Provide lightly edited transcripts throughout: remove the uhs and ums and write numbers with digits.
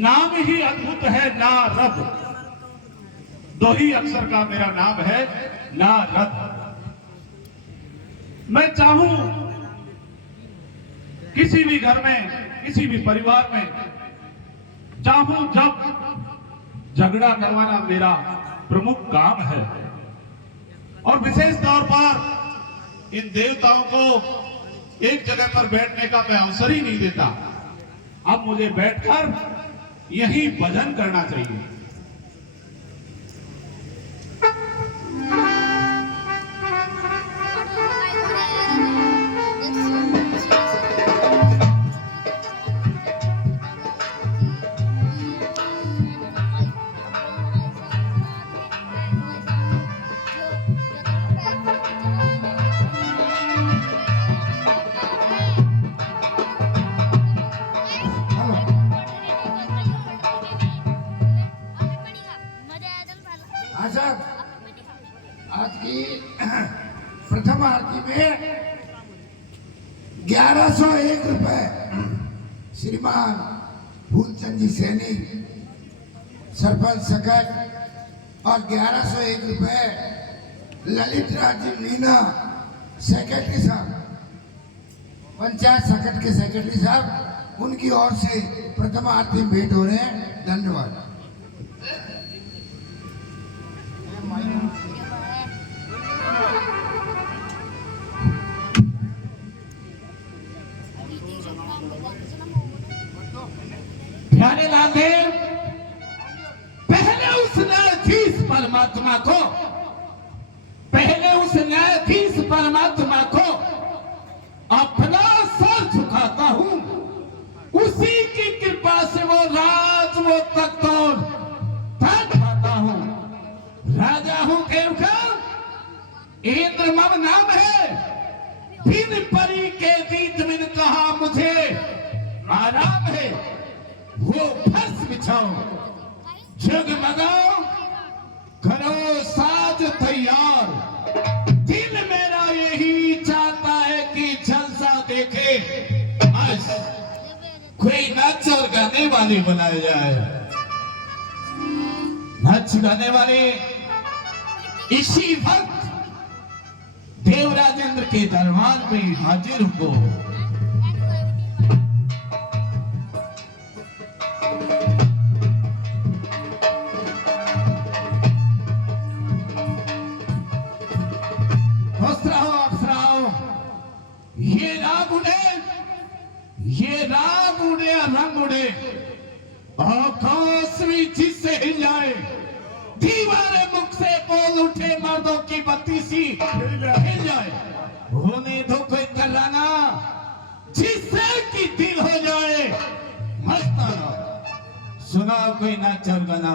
नाम ही अद्भुत है नारद। दो ही अक्षर का मेरा नाम है नारद। मैं चाहूं किसी भी घर में, किसी भी परिवार में, चाहूं जब झगड़ा करवाना मेरा प्रमुख काम है। और विशेष तौर पर इन देवताओं को एक जगह पर बैठने का मैं अवसर ही नहीं देता। अब मुझे बैठकर यही भजन करना चाहिए। आज की प्रथम आरती में 1101 रुपए श्रीमान फूलचंद जी सैनी सरपंच सकट और 1101 रुपए ललित राज जी मीना सेक्रेटरी साहब, पंचायत सकट के सेक्रेटरी साहब, उनकी ओर से प्रथम आरती में भेंट हो रहे हैं। धन्यवाद। प्यारे लाते पहले उस न्यायाधीश परमात्मा को, पहले उस न्यायाधीश परमात्मा को अपना सर झुकाता हूं। उसी की कृपा से वो राज, वो तख्त और ताज पाता हूं। राजा हूं केवल, इंद्र मम नाम है। बिन परी के दीत बिन कहा मुझे आराम है। वो फर्श बिछाओ, जगमगाओ, करो साज तैयार। दिल मेरा यही चाहता है कि जलसा देखे। आज कोई नाच और गाने वाले बनाए जाए। नाच गाने वाले इसी वक्त देवराजेंद्र के दरबार में हाजिर हो। ये राग उड़े रंग उड़े, आकाश भी जिससे हिल जाए। दीवारे मुख से बोल उठे मर्दों की बत्ती सी हिल जाए। होने दो कोई तराना जिससे कि दिल हो जाए मस्ताना। सुनाओ कोई नाच और गाना।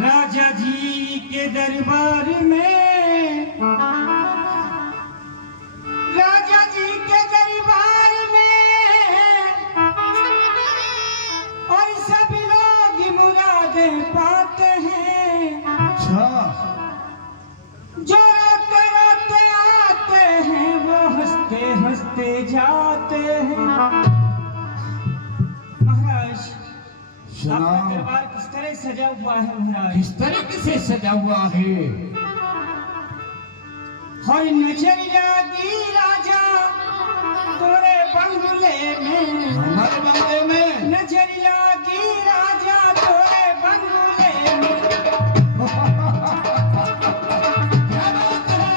राजा जी के दरबार में, राजा जी के दरबार में और सभी लोग मुरादें पाते हैं। अच्छा, जो रोते रोते आते हैं वो हंसते हंसते जाते हैं। महाराज, आपका दरबार किस तरह सजा हुआ है महाराज? किस तरह से सजा हुआ है? और नजर लगी राजा तोरे बंगले में, हमारे बंगले में नजर लगी राजा तोरे बंगले में। क्या बात है?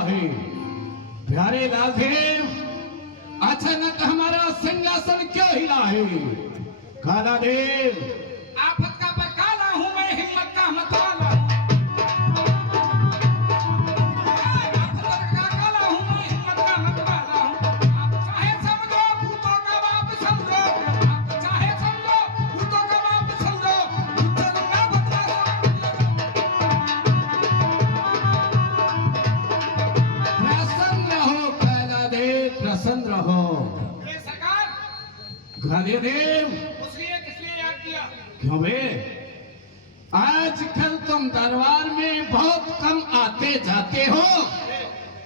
है। प्यारे लालदेव, अचानक हमारा सिंहासन क्यों हिला है? काला देव, आफत का बरकाला हूँ मैं, हिम्मत का मतवाला हूँ। आफत का बरकाला हूँ मैं, हिम्मत का मतवाला हूँ। आप चाहे समझो भूतों का बाप समझो, आप चाहे समझो भूतों का बाप समझो, चलूंगा बदला प्रसन्न रहो काला देव, प्रसन्न रहो। ये सरकार काले देव, किस लिए याद किया? क्यों बे? आजकल तुम दरबार में बहुत कम आते जाते हो।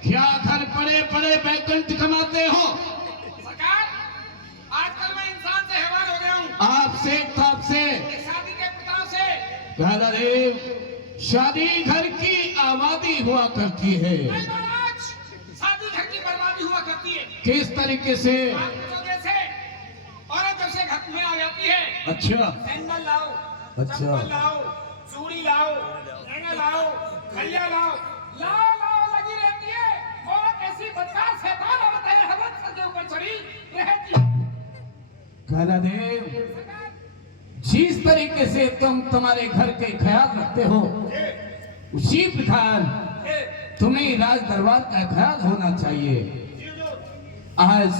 क्या घर पड़े पड़े बैकुंठ कमाते हो? सरकार, आजकल मैं इंसान से हैवान हो गया हूँ। आपसे तब से शादी के प्रताप से काला देव, शादी घर की आबादी हुआ करती है। नहीं महाराज, शादी घर की बर्बादी हुआ करती है। किस तरीके से? आप पूछोगे से, औरत जब से घर में आ जाती है, अच्छा सैंडल लाओ, अच्छा। चप्पल लाओ, चूड़ी लाओ, लहंगा लाओ, खलिया लाओ, लाओ लाओ लगी रहती है। औरत ऐसी बदकार शैतान औरत है, हवस से ऊपर चढ़ी रहती है। काला देव, जिस तरीके से तुम तुम्हारे घर के ख्याल रखते हो, उसी प्रकार तुम्हें राज दरबार का ख्याल होना चाहिए। आज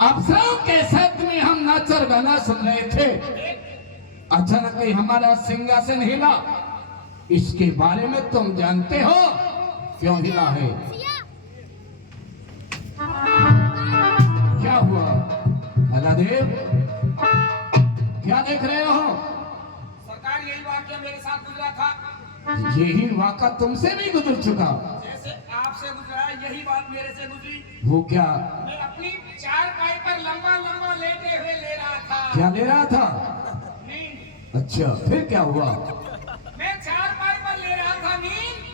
अफसरों के साथ में हम नाचर गाना सुन रहे थे, अचानक ही हमारा सिंहासन हिला। इसके बारे में तुम जानते हो क्यों हिला है? क्या हुआ काला देव, क्या देख रहे हो? सरकार, यही वाक्य मेरे साथ गुजरा था। यही वाक़ा तुमसे भी गुजर चुका। जैसे आपसे गुजरा, यही बात मेरे से गुजरी। वो क्या? मैं अपनी चार पाई पर लंबा लंबा लेटे हुए ले रहा था। क्या ले रहा था? नींद। अच्छा, फिर क्या हुआ? मैं चार पाई पर ले रहा था नींद।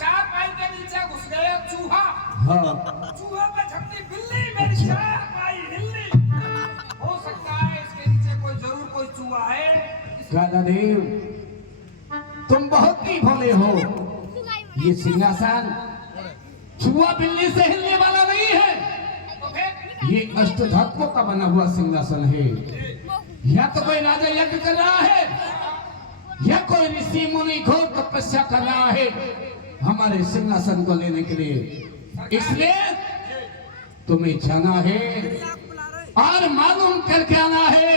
चार पाई के नीचे घुस गया चूहा। हाँ, चूहा पे झपटी बिल्ली, मेरी अच्छा। चार पाई हिल्ली। हो सकता है इसके नीचे कोई जरूर कोई चूहा है। काला देव, तुम बहुत ही भोले हो। ये सिंहासन चूहा बिल्ली से हिलने वाला नहीं है। तो फिर ये अष्टधातुओं का बना हुआ सिंहासन है। या तो कोई राजा यज्ञ कर रहा है, या कोई ऋषि मुनि घोर तपस्या कर रहा है हमारे सिंहासन को लेने के लिए। इसलिए तुम्हें जाना है और मालूम करके आना है,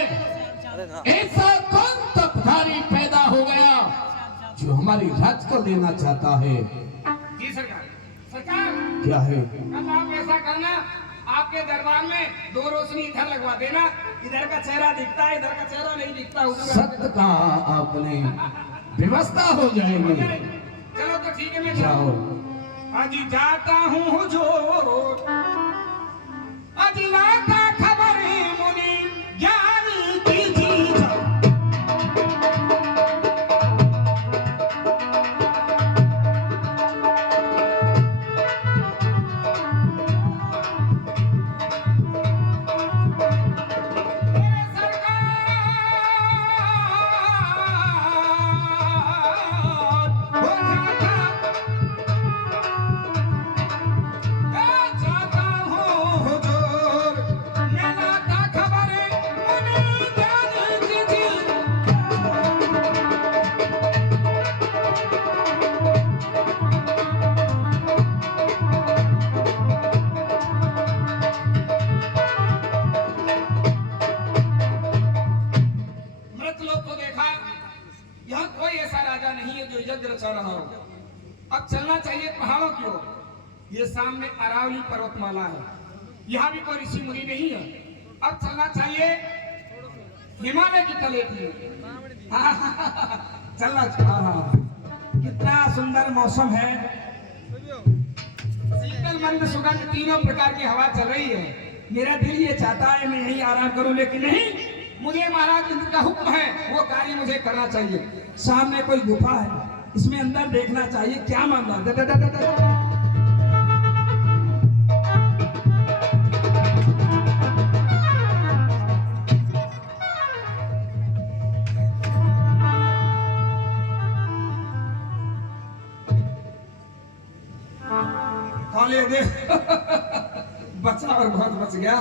ऐसा कौन तपधारी पैदा हो गया जो हमारी राज को लेना चाहता है। जी सरकार। सरकार, क्या है? अब आप ऐसा करना, आपके दरबार में दो रोशनी इधर लगवा देना। इधर का चेहरा दिखता है, इधर का चेहरा नहीं दिखता। उधर सत्य कहा आपने, व्यवस्था हो जाएगी। चलो तो ठीक है, मैं जाओ। अजी जाता हूँ हुजूर, अजी लाता खबर मुनि ज्ञानी की जीजा। अब चलना चाहिए पहाड़ों की ओर। ये सामने अरावली पर्वतमाला है, यहाँ भी कोई ऋषि मुनि नहीं है। अब चलना चाहिए हिमालय की तले की ओर। चलना कितना सुंदर मौसम है, शीतल मंद सुगंध, तीनों प्रकार की हवा चल रही है। मेरा दिल ये चाहता है मैं यहीं आराम करूं, लेकिन नहीं, मुझे महाराज इंद्र का हुक्म है, वो कार्य मुझे करना चाहिए। सामने कोई गुफा है, इसमें अंदर देखना चाहिए क्या मामला है। काले दे बचा और बहुत बच गया,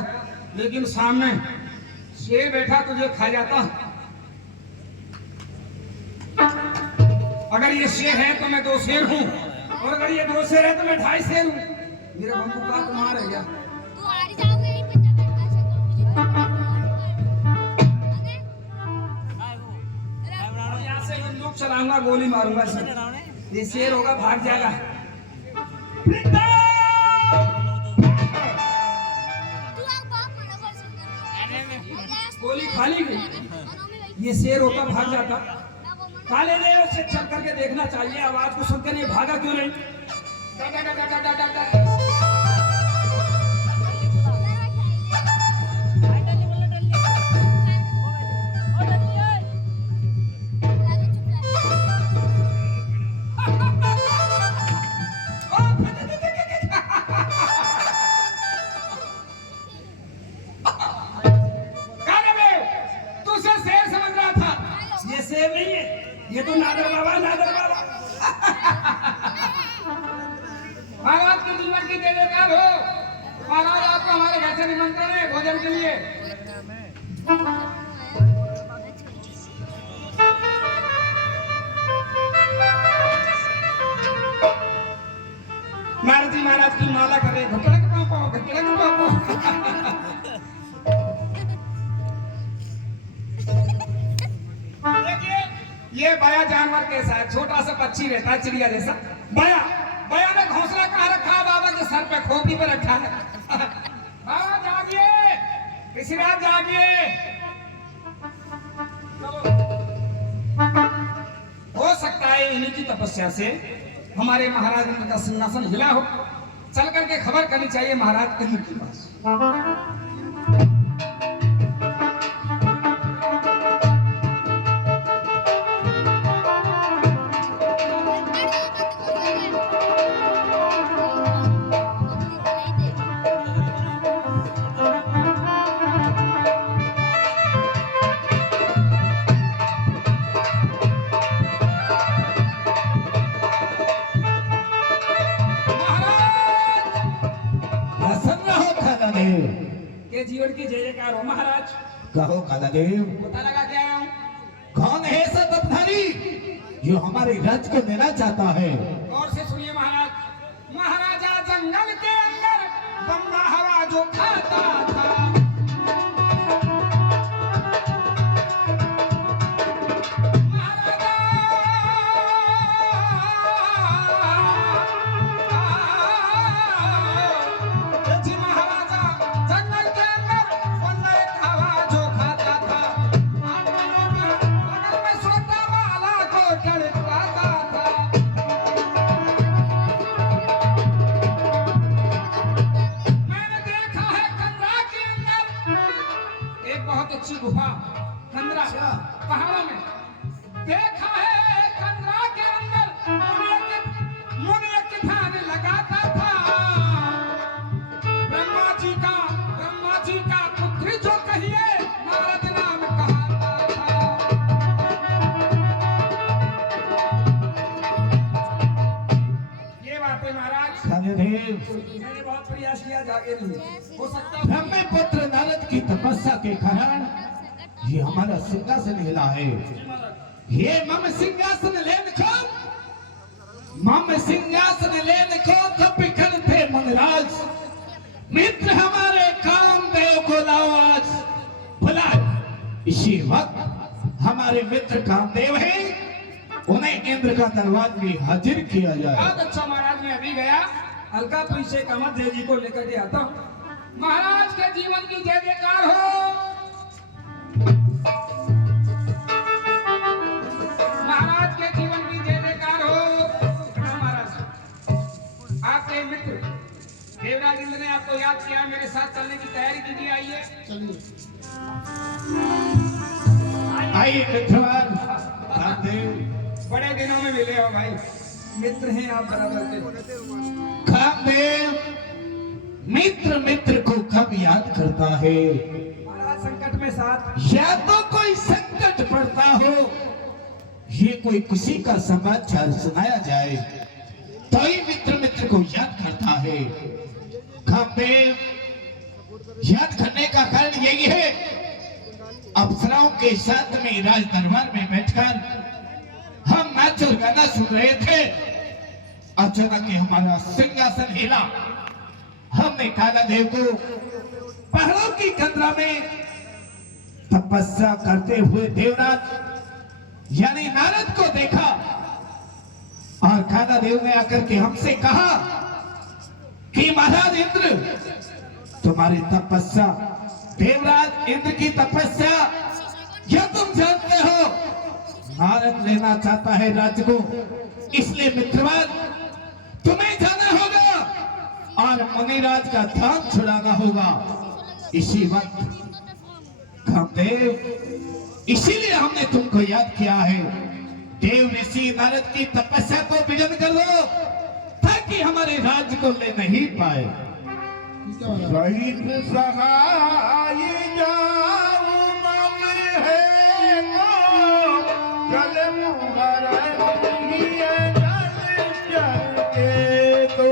लेकिन सामने शेर बैठा तुझे खा जाता। अगर ये शेर है तो मैं 2 शेर हूँ, और अगर ये 2 शेर है तो मैं 2.5 शेर हूँ। मेरा बंदूक का तुम्हारा रह गया। तू आ रही जाओगे यहीं पे जब मैं कैसे करूं मुझे यहाँ से बंदूक चलाऊंगा, गोली मारूंगा सर। ये शेर होगा, भाग जाएगा। तू आ बाप बराबर से गोली खाली गई। ये शेर होता, भाग जाता। काले देव से चल करके देखना चाहिए, आवाज को सुनकर ये भागा क्यों नहीं। काले देव, तू उसे शेर समझ रहा था, ये शेर नहीं है, ये तो नादर बाबा, नादर बाबा। महाराज के जीवन की जय जयकार हो। महाराज आपका हमारे घर से निमंत्रण है भोजन के लिए। नारद जी महाराज की माला करे, घटड़क पाओ, घटड़क पाओ। देखिए ये बया जानवर कैसा है, छोटा सा पक्षी रहता है, चिड़िया जैसा। बया बया ने घोंसला कहाँ रखा है? बाबा के सर पे, खोपड़ी पे रखा है। बाबा जागिए, ऋषिराज जागिए। हो सकता है इन्हीं की तपस्या से हमारे महाराज इंद्र का सिंहासन हिला हो। चल करके खबर करनी चाहिए महाराज इंद्र के पास। के जीवन की जय जयकार हो महाराज। कहो कालादेव, पता लगा क्या है? कौन है ऐसा तपधारी जो हमारे राज्य को देना चाहता है? गौर से सुनिए महाराज। महाराजा जंगल के अंदर बंदा हवा जो खाता था, अच्छी गुफा कंदरा पहाड़ों में देखा है। कंदरा के अंदर मुनि के ध्यान लगाता था। ब्रह्मा जी का पुत्र जो कहिए नारद नाम कहता था। ये बातें महाराज मैंने बहुत प्रयास किया, जागे नहीं हो सकता। ब्रह्मपुत्र नारद की तपस्या के कारण ये हमारा सिंहासन हिला है। ये मम सिंहासन लेन को तो बिखर थे मनराज। मित्र हमारे कामदेव को लाओ आज बुलाओ। इसी वक्त हमारे मित्र कामदेव हैं, उन्हें इंद्र का दरबार में हाजिर किया जाए। बहुत अच्छा महाराज, मैं अभी गया अलकापुरी से कामदेव जी को लेकर के आता हूँ। महाराज के जीवन की जय जयकार हो। महाराज के जीवन की जय जयकार हो। महाराज आपके मित्र देवराज इंद्र ने आपको याद किया, मेरे साथ चलने की तैयारी कीजिए। आइए आइए मित्रवान कामदेव, बड़े दिनों में मिले हो भाई, मित्र हैं आप बराबर के। कामदेव, मित्र को कब याद करता है? महाराज संकट में साथ, या तो कोई संकट पड़ता हो, ये कोई खुशी का समाचार सुनाया जाए तो ही मित्र को याद करता है। कामदेव याद करने का कारण यही है, अप्सराओं के साथ में राज दरबार में बैठकर हम नाच और गाना सुन रहे थे। अचानक ही हमारा सिंहासन हिला। हमने काला देव को पहाड़ों की कंदरा में तपस्या करते हुए देवराज यानी नारद को देखा और काला देव ने आकर के हमसे कहा कि महाराज इंद्र, तुम्हारी तपस्या, देवराज इंद्र की तपस्या, यह तुम जानते हो, नारद लेना चाहता है राज्य को, इसलिए मित्रवाद तुम्हें जाना होगा और मुनिराज का ध्यान छुड़ाना होगा। इसी वक्त कामदेव, इसीलिए हमने तुमको याद किया है। देव ऋषि नारद की तपस्या को विघ्न कर दो ताकि हमारे राज्य को ले नहीं पाए। शहीद सहाय जाऊं मन है तो चल मुहर ही जल के तो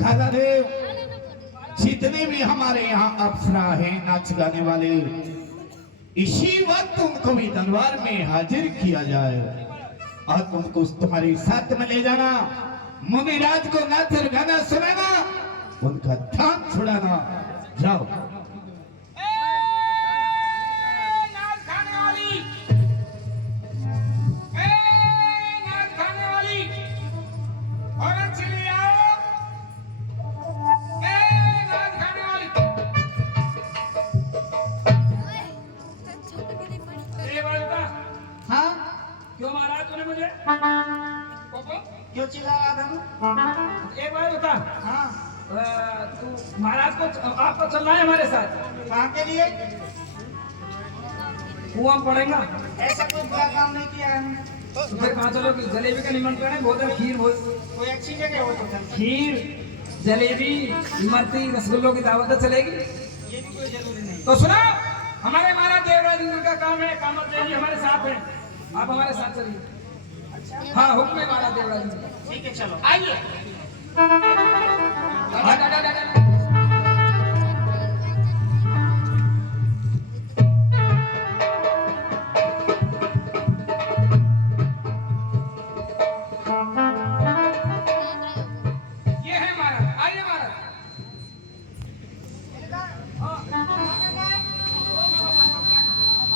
कालादेव, जितने भी हमारे यहाँ अप्सरा हैं नाच गाने वाले, इसी वक्त उनको भी दरबार में हाजिर किया जाए और उनको तुम्हारे साथ में ले जाना, मुनिराज को नाच और गाना सुनाना, उनका ध्यान छुड़ाना। जाओ। नाच खाने वाली, नाच खाने वाली, औरत चली आओ, नाच खाने वाली। ये बोलता, हाँ, क्यों मारा तूने मुझे? पोपो, क्यों चिल्ला रहा था? एक बार बता, हाँ, तू महाराज को, आपको चलना है हमारे साथ, कहाँ के लिए? कुआं पड़ेगा। ऐसा कोई बुरा काम नहीं किया है हमने। तो फिर कहाँ चलोगे? जलेबी का निमंत्रण है, भोजन, खीर, कोई अच्छी जगह हो तो चलते। खीर, जलेबी, इमरती, रसगुल्लों की दावत चलेगी। ये भी कोई जरूरी नहीं। तो सुना, हमारे महाराज देवराज इंद्र का काम है, कामत जी हमारे साथ है, आप हमारे साथ चलिए। हाँ, हुक्म है महाराज देवराज इंद्र का। ठीक है, चलो। आइए। ये है महाराज, आइए महाराज।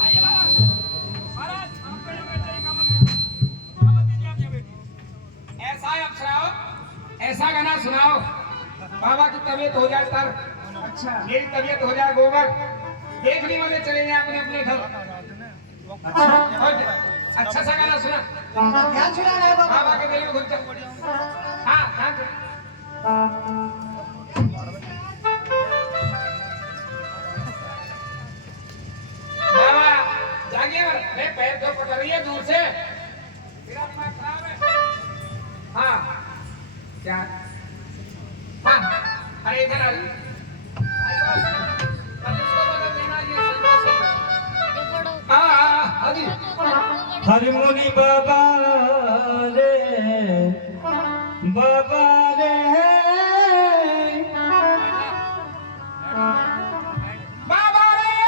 आइए महाराज। महाराज, आप यहाँ बैठे, कामत जी आप यहाँ बैठिए। ऐसा है अप्सराओ, ऐसा गाना सुनाओ, बाबा की तबीयत हो जाए तर, अच्छा मेरी तबीयत हो जाए गोबर, देखने वाले चले जाए अपने अपने घर। अच्छा सा गाना सुना, क्या छुड़ा रहा है बाबा? बाबा के दिल में घुस जाओ। हाँ, हाँ बाबा जागिए, मैं पैर तो पकड़ रही है दूर से, मेरा दिमाग खराब है। हाँ, क्या? हाँ, अरे इधर आ जाओ। हाँ जी, हरि मुनि बाबा रे, बाबा रे, बाबा रे,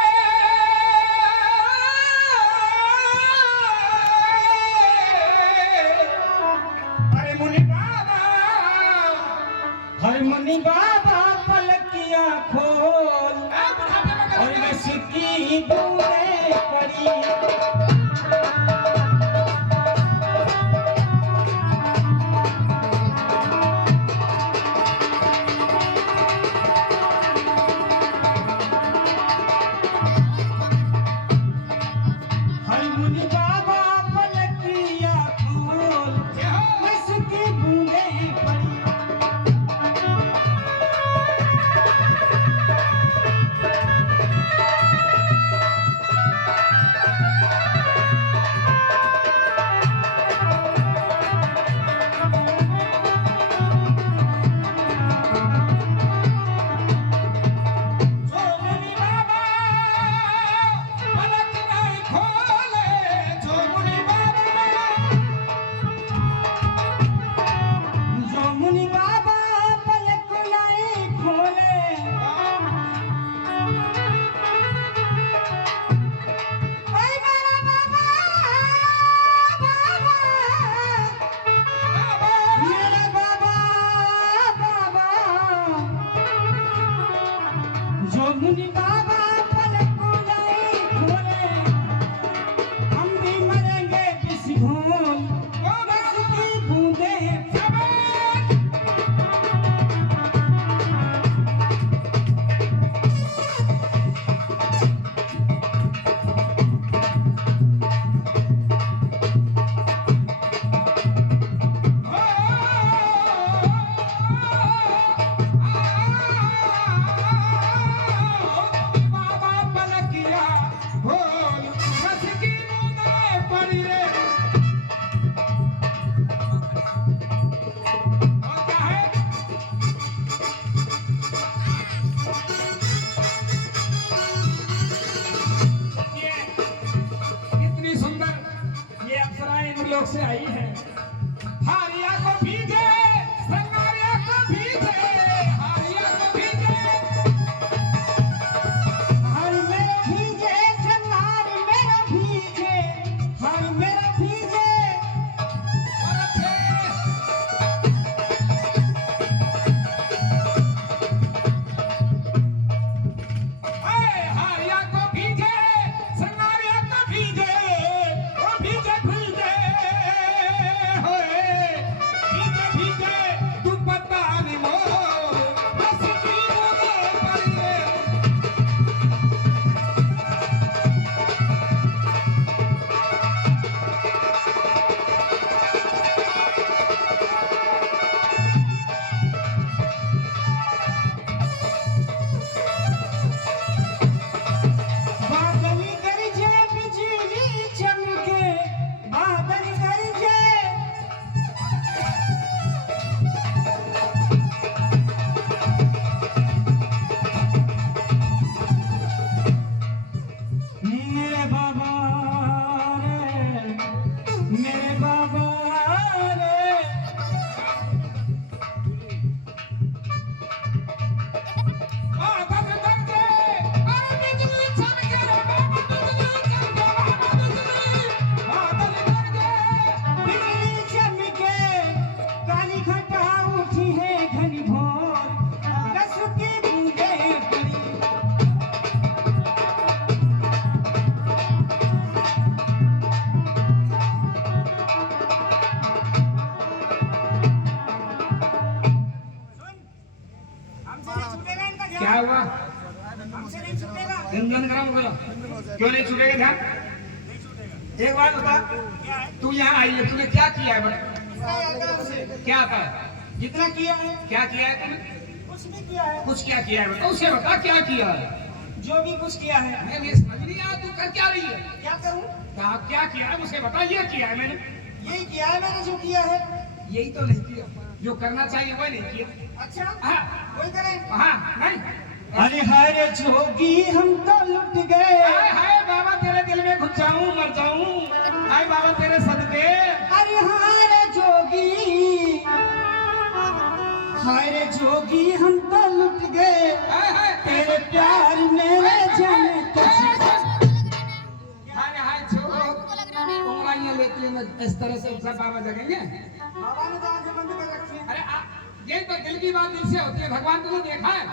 अरे मुनि बाबा, हरि मुनि बाबा पलकियां खोल और इसकी बूंदें पड़ी। हरि मुनि बाबा पलकियां खोल, इसकी बूंदें पड़ी। जो मुनि बाबा पलक नहीं खोले हम भी मरेंगे किसी घोल बस की बूंदे बाबा पलकिया खोल बस की बूंदे पड़ी रे। और क्या है? ये इतनी सुंदर ये अप्सरा इंद्रलोक से आई है। हारिया को भीजे संगारिया को भीजे हारिया को भीजे हर मेरा भीजे चंगार मेरा भीजे हर मेरा भीजे और अच्छे हारिया को भीजे संगारिया को भीजे ओ भीजे भीजे होए भीजे भीजे दुपट्टा निमो बस की बूंदे पड़िए। बादल गरजे बिजली चमके बादल गरजे मेरे बाबा रे मेरे बाबा रे बादल गरजे अरे बिजली चमके रे बाबा बिजली चमके बाबा बिजली बादल गरजे बिजली चमके काली घटा उठी है घनी घोर रस की बूंदे पड़ी क्या हुआ? इंजन खराब हो गया। क्यों नहीं छूटेगा ध्यान? एक बात बता, तू यहाँ आई है, तूने क्या किया है बता? क्या था? जितना किया है क्या किया है तूने? कुछ भी किया है कुछ क्या किया है बता? उसे बता क्या किया है? जो भी कुछ किया है मैं समझ नहीं आया तू कर क्या रही है? क्या करूं क्या किया है मुझे बता। ये किया है मैंने, यही किया है मैंने जो किया है यही तो नहीं किया जो करना चाहिए वो नहीं किया। अच्छा हाँ वही करें हाँ नहीं। अरे हरे जोगी हम तो लुट गए हाय हाय बाबा तेरे दिल में घुस जाऊं मर जाऊं। हाय बाबा तेरे सदके। अरे हरे जोगी हरे जोगी हम तो लुट गए हाय हाय तेरे प्यार मेरे जाने तुझ हाय हाय छोड़ो उंगलियां लेती है इस तरह से सब बाबा जगेंगे। बाबा ने तो आंखें बंद कर रखी हैं। अरे ये तो दिल की बात दिल से होती है। भगवान को देखा है?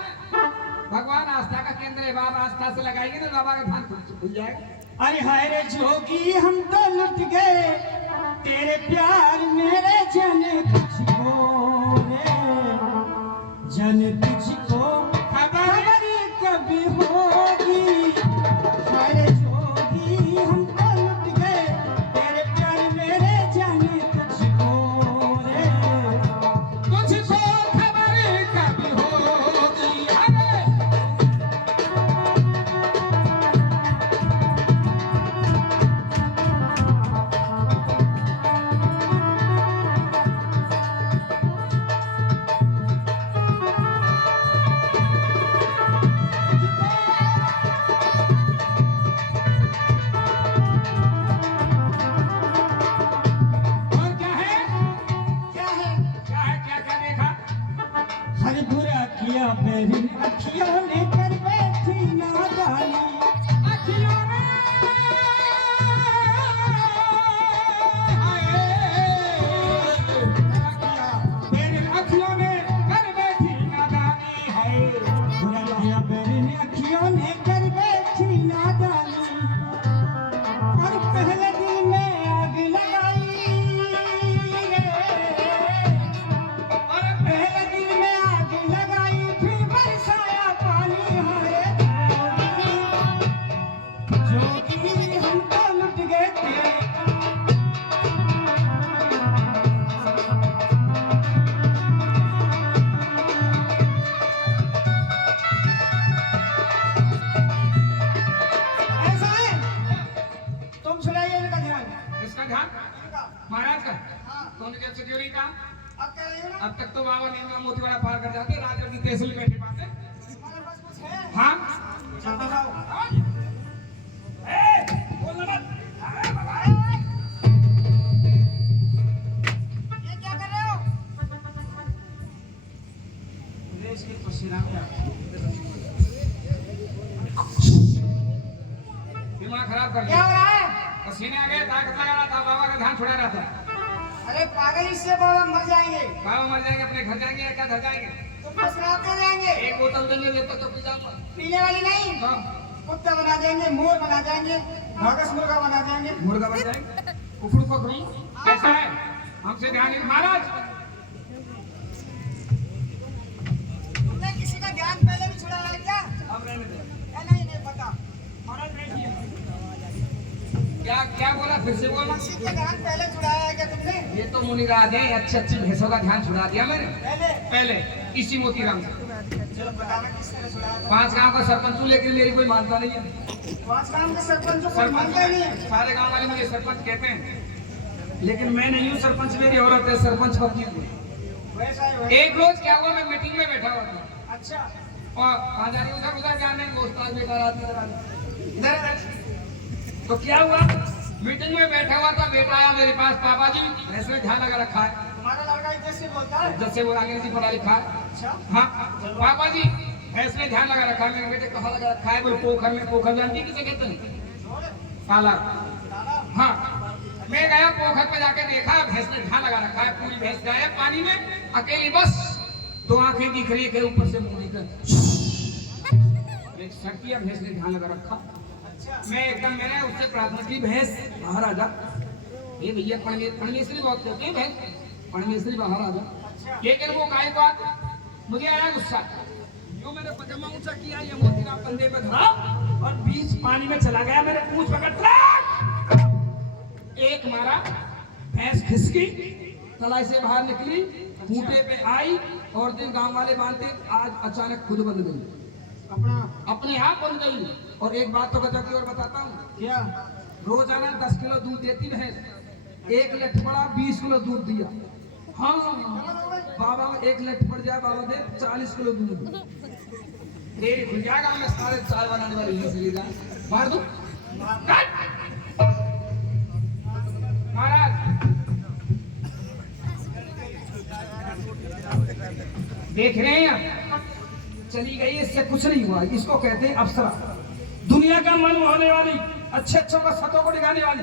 भगवान आस्था का केंद्र है। बाबा आस्था से लगाएंगे तो बाबा का ध्यान खुल जाएगा। अरे हरे जोगी हम तो लुट गए तेरे प्यार मेरे जाने तुझको रे जाने तुझको खबर कभी होगी। हरे जोगी हम तो लुट गए तेरे प्यार मेरे जाने तुझको रे तुझको खबर कभी होगी। अरे अब तक तो बाबा नीम का मोतीवाड़ा पार कर जाते, राजा की तहसील बैठे पाते। हाँ हाँ? ए, बोलना मत। ये क्या कर रहे हो? देश के पसीना में दिमाग खराब कर क्या लिया। हो रहा है? पसीने आ गए, ताकत लगा रहा था, बाबा का ध्यान छुड़ा रहा था। अरे पागल, इससे बाबा मर जाएंगे। बाबा मर जाएंगे, अपने घर जाएंगे या क्या घर जाएंगे? तो बस रात में जाएंगे। एक बोतल देंगे, जब तक तो पी जाऊंगा। पीने वाली नहीं, हाँ, कुत्ता बना देंगे, मोर बना देंगे, भागस मुर्गा बना देंगे। मुर्गा बन जाएंगे, कुकड़ू पकड़ू। कैसा है? हमसे ध्यान नहीं महाराज। तुमने किसी का ध्यान पहले भी छुड़ाया है क्या? अब रहने दे। नहीं नहीं पता। महाराज बैठिए। क्या क्या बोला, फिर से बोलना। किसी का ध्यान पहले छुड़ाया है क्या तुमने? ये तो मुनिराज है, अच्छी अच्छी भैंसों का ध्यान छुड़ा दिया मैंने पहले पहले, इसी मोतीराम से। चलो बताना किस तरह छुड़ाया था। 5 गांव का सरपंच हूँ, लेकिन मेरी कोई मानता नहीं है। पांच गांव के सरपंच को कोई सरपंच मानता ही नहीं है। सारे गांव वाले मुझे सरपंच कहते हैं, लेकिन मैं नहीं हूँ सरपंच, मेरी औरत है सरपंच पत्नी है। वैसा ही वैसा। एक रोज क्या हुआ, मैं मीटिंग में बैठा हुआ था अच्छा, और कहाँ जा रही, उधर उधर जाने वो उस्ताद बेटा रात में इधर। तो क्या हुआ, मीटिंग में बैठा हुआ था, बेटा आया मेरे पास, पापा जी ऐसे ध्यान लगा रखा है, तुम्हारा लड़का इधर से बोलता है। जैसे वो अंग्रेजी पढ़ा लिखा है। अच्छा, हाँ पापा जी ऐसे ध्यान लगा रखा है, मेरे बेटे कहाँ लगा रखा है, बोले पोखर में। पोखर जानती है किसे कहते हैं? तालाब। हाँ, मैं गया पोखर पे जाके देखा, भैंस ने ध्यान लगा रखा है, पूरी भैंस गायब पानी में, अकेली बस 2 आंखें दिख रही है, ऊपर से मुंह निकल। एक शक किया, भैंस ने ध्यान लगा रखा। मैं एकदम, मैंने उससे प्रार्थना की, भैंस बाहर आ जा। ये भैया परमेश्वरी बहुत कहते हैं, भैंस परमेश्वरी बाहर आ जा। लेकिन वो काय बात, मुझे आया गुस्सा, जो मैंने पजामा ऊंचा किया, ये मोतीराम कंधे पे धरा और बीच पानी में चला गया, मेरे पूंछ पकड़ एक मारा, भैंस खिसकी, तलाई से बाहर निकली, खूंटे पे आई, और दिन गांव वाले मानते, आज अचानक खुद बंद गई, अपने आप बंद गई। और एक बात तो गजब की और बताता हूँ, क्या? रोजाना 10 किलो दूध देती भैंस, 1 लठ पड़ा 20 किलो दूध दिया। हाँ बाबा, 1 लठ पड़ जाए बाबा दे 40 किलो दूध। डेरी खुल जाएगा, मैं सारे चाय बनाने वाली है, मार दूं महाराज। देख रहे हैं, चली गई, इससे कुछ नहीं हुआ, इसको कहते हैं अप्सरा, दुनिया का मन होने वाली, अच्छे अच्छों का सतों को दिखाने वाली।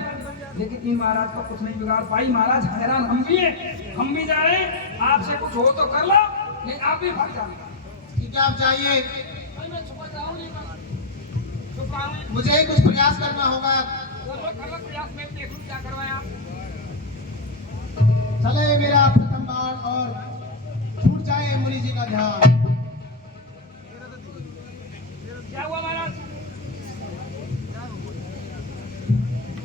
लेकिन इन महाराज को कुछ नहीं बिगाड़ पाई। महाराज हैरान हम भी हैं, हम भी जा रहे हैं, आपसे कुछ हो तो कर लो, लेकिन आप भी भाग जाना। ठीक है, आप जाइए, मैं छुपा जाऊं नहीं, छुप रहा हूं। मुझे ही कुछ प्रयास करना होगा। कर लो प्रयास, मैं देख लूं क्या करवाएं आप। चले मेरा प्रथम बाण और छूट जाए मुनि जी का ध्यान। क्या हुआ महाराज?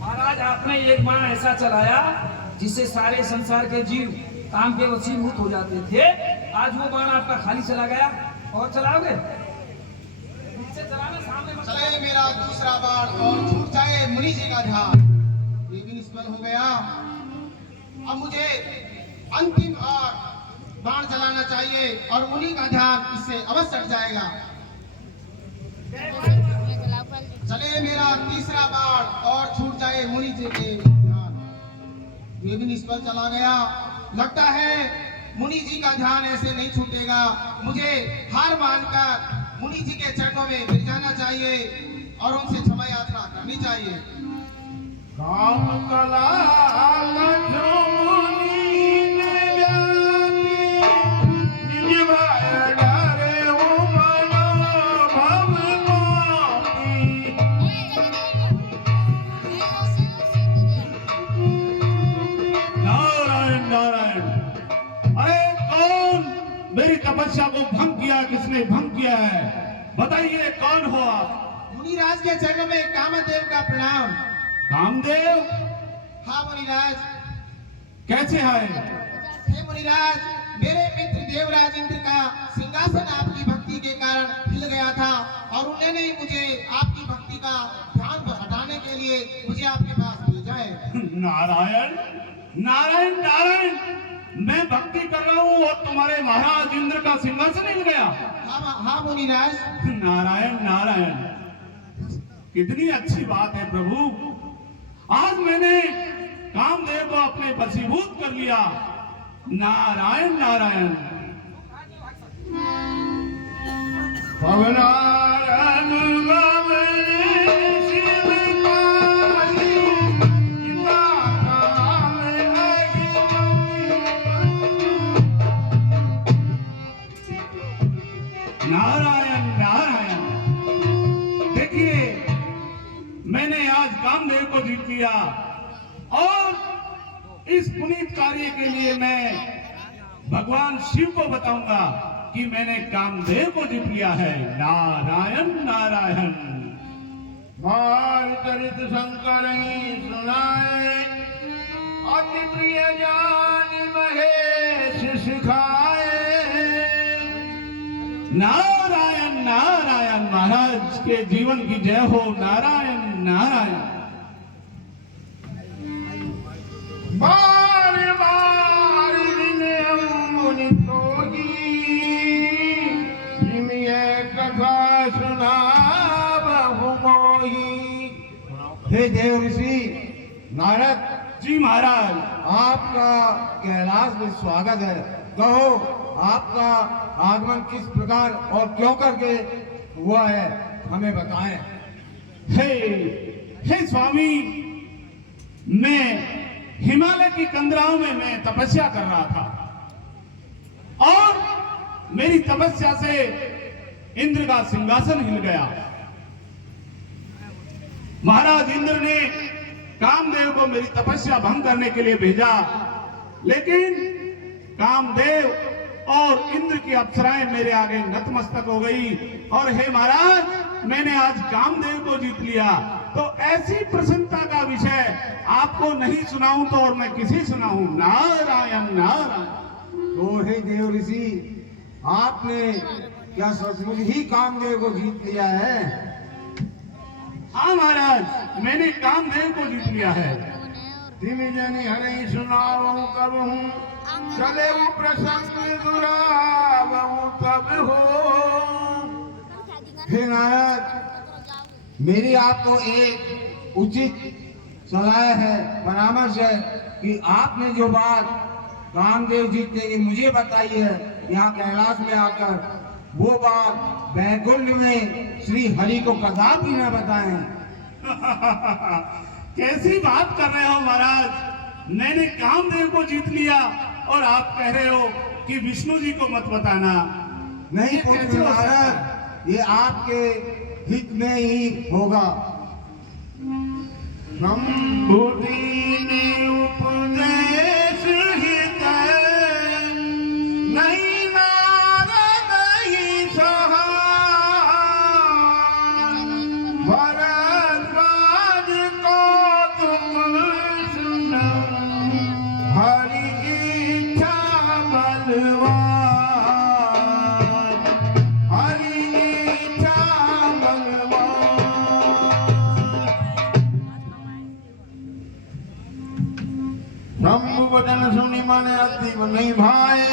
महाराज आपने एक बाण ऐसा चलाया जिससे सारे संसार के जीव काम के वशीभूत हो जाते थे। आज वो बाण आपका खाली चला गया, और चलाओगे? नीचे चलाना, सामने मत चलाओ। चले मेरा दूसरा बाण और छूट जाए मुनि जी का ध्यान। ये भी निष्फल हो गया। अब मुझे अंतिम और बाण चलाना चाहिए और मुनि का ध्यान इससे अवश्य हट जाएगा। चले मेरा तीसरा बाण और छूट जाए मुनि जी के ध्यान। ये भी निष्फल चला गया। लगता है मुनि जी का ध्यान ऐसे नहीं छूटेगा। मुझे हार मानकर मुनि जी के चरणों में गिर जाना चाहिए और उनसे क्षमा यात्रा करनी चाहिए। काम कला मेरी तपस्या को भंग किया, किसने भंग किया है? बताइए कौन हो आप? मुनिराज के चरणों में कामदेव का प्रणाम। कामदेव? हाँ मुनिराज। कैसे आए? हे मुनिराज, मेरे मित्र देवराज इंद्र का सिंहासन आपकी भक्ति के कारण हिल गया था और उन्होंने ही मुझे आपकी भक्ति का ध्यान हटाने के लिए मुझे आपके पास भेजा है। नारायण नारायण नारायण, मैं भक्ति कर रहा हूँ और तुम्हारे महाराज इंद्र का सिंहासन हिल गया। हाँ मुनिराज। नारायण नारायण, कितनी अच्छी बात है प्रभु। आज मैंने कामदेव को अपने वशीभूत कर लिया। नारायण नारायण। पवनारन गमने शिव काली, गीता काम आई नारायण नारायण। देखिए, मैंने आज कामदेव को जीत लिया और इस पुनीत कार्य के लिए मैं भगवान शिव को बताऊंगा कि मैंने कामदेव को जीत लिया है। नारायण नारायण। मार चरित शंकर सुनाए, अति प्रिय जान महेश सिखाए। नारायण नारायण। महाराज के जीवन की जय हो। नारायण नारायण। बार बार मुनि तोगी, जिमिए कथा सुना बहु मोही। हे देव ऋषि नारद जी महाराज। आपका कैलाश में स्वागत है। कहो आपका आगमन किस प्रकार और क्यों करके हुआ है, हमें बताएं। हे स्वामी, मैं हिमालय की कंदराओं में मैं तपस्या कर रहा था और मेरी तपस्या से इंद्र का सिंहासन हिल गया। महाराज इंद्र ने कामदेव को मेरी तपस्या भंग करने के लिए भेजा, लेकिन कामदेव और इंद्र की अप्सराएं मेरे आगे नतमस्तक हो गई। और हे महाराज, मैंने आज कामदेव को जीत लिया। तो ऐसी प्रसन्नता का विषय आपको नहीं सुनाऊं तो और मैं किसी सुनाऊं। नारायण नारायण। तो हे देव ऋषि, आपने क्या सचमुच ही कामदेव को जीत लिया है? हाँ महाराज, मैंने कामदेव को जीत लिया है। तिम जनि हरि सुनाऊं कबहूं, चले वो प्रसन्न दुरावहूं तब हो। हे नारद, मेरी आपको एक उचित सलाह है, परामर्श है कि आपने जो बात कामदेव जीतने की मुझे बताई है यहाँ कैलाश में आकर, वो बात बैकुंठ में श्री हरि को कदापि न बताएं। कैसी बात कर रहे हो महाराज? मैंने कामदेव को जीत लिया और आप कह रहे हो कि विष्णु जी को मत बताना। नहीं ये कैसे पुत्र हो सकता है? नारद, ये आपके हित में ही होगा। नंबुदी ने उपदेश हित नहीं नारद ही सहा, भरद्वाज को तुम सुनो, हरि इच्छा बलवान, हरि इच्छा बलवान। शंभु वचन सुनि मन अति नहीं भाए,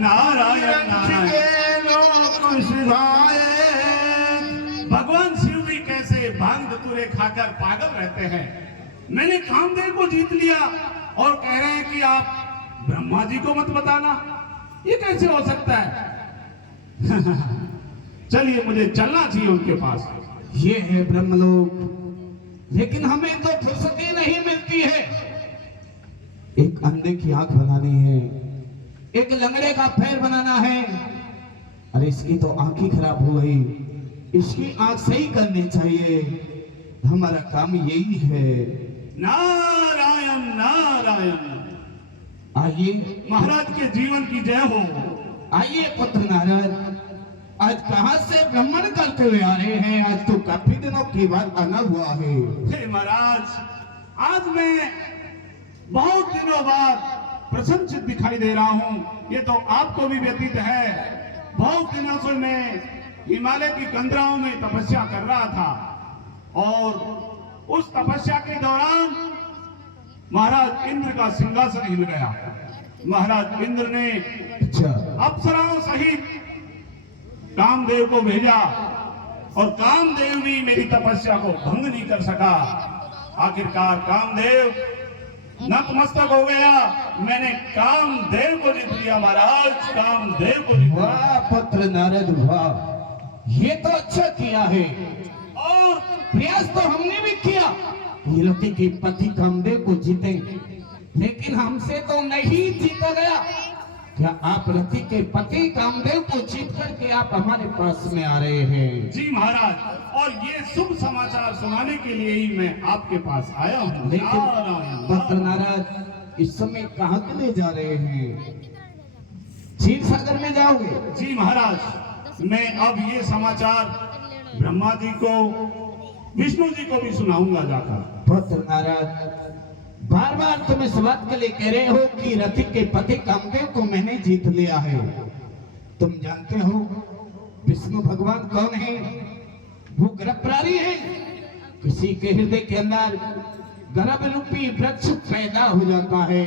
नारायण नारायण। लोक सिधाए। भगवान शिव भी कैसे भांग धतूरे खाकर पागल रहते हैं। मैंने कामदेव को जीत लिया और कह रहे हैं कि आप ब्रह्मा जी को मत बताना। ये कैसे हो सकता है? चलिए, मुझे चलना चाहिए उनके पास। ये है ब्रह्मलोक, लेकिन हमें तो फुर्सती नहीं मिलती है। एक अंधे की आंख बनानी है, एक लंगड़े का पैर बनाना है। अरे इसकी तो आंख ही खराब हो गई, इसकी आंख सही करनी चाहिए। हमारा काम यही है। नारायण नारायण। आइए महाराज के जीवन की जय हो। आइए पुत्र नारद, आज कहां से भ्रमण करते हुए आ रहे हैं? आज तो काफी दिनों की बात आना हुआ है। हे महाराज, आज मैं बहुत दिनों बाद प्रसन्नचित दिखाई दे रहा हूँ। ये तो आपको भी व्यतीत है। बहुत दिनों से मैं हिमालय की कंदराओं में तपस्या कर रहा था और उस तपस्या के दौरान महाराज इंद्र का सिंहासन हिल गया। महाराज इंद्र ने अच्छा, अप्सराओं सहित कामदेव को भेजा और कामदेव भी मेरी तपस्या को भंग नहीं कर सका। आखिरकार कामदेव नतमस्तक हो गया। मैंने कामदेव को जीत लिया महाराज, कामदेव को जीत लिया। वाह पुत्र नारद वाह, ये तो अच्छा किया है। और प्रयास तो हमने भी किया कि रति के पति कामदेव को जीते, लेकिन हमसे तो नहीं जीता गया। क्या आप रति के पति कामदेव को जीत करके आप हमारे पास में आ रहे हैं? जी महाराज, और ये शुभ समाचार सुनाने के लिए ही मैं आपके पास आया हूँ। लेकिन नारायण, पुत्र नारद इस समय कहाँ के लिए जा रहे हैं? क्षीर सागर में जाओगे? जी महाराज, मैं अब ये समाचार ब्रह्मा जी को, विष्णु जी को भी सुनाऊंगा जाकर। पुत्र नारद बार बार तुम इस बात के लिए कह रहे हो कि रति के पति कामदेव को मैंने जीत लिया है। तुम जानते हो विष्णु भगवान कौन है? वो गर्भप्राणी है। किसी के हृदय के अंदर गर्भ रूपी वृक्ष पैदा हो जाता है,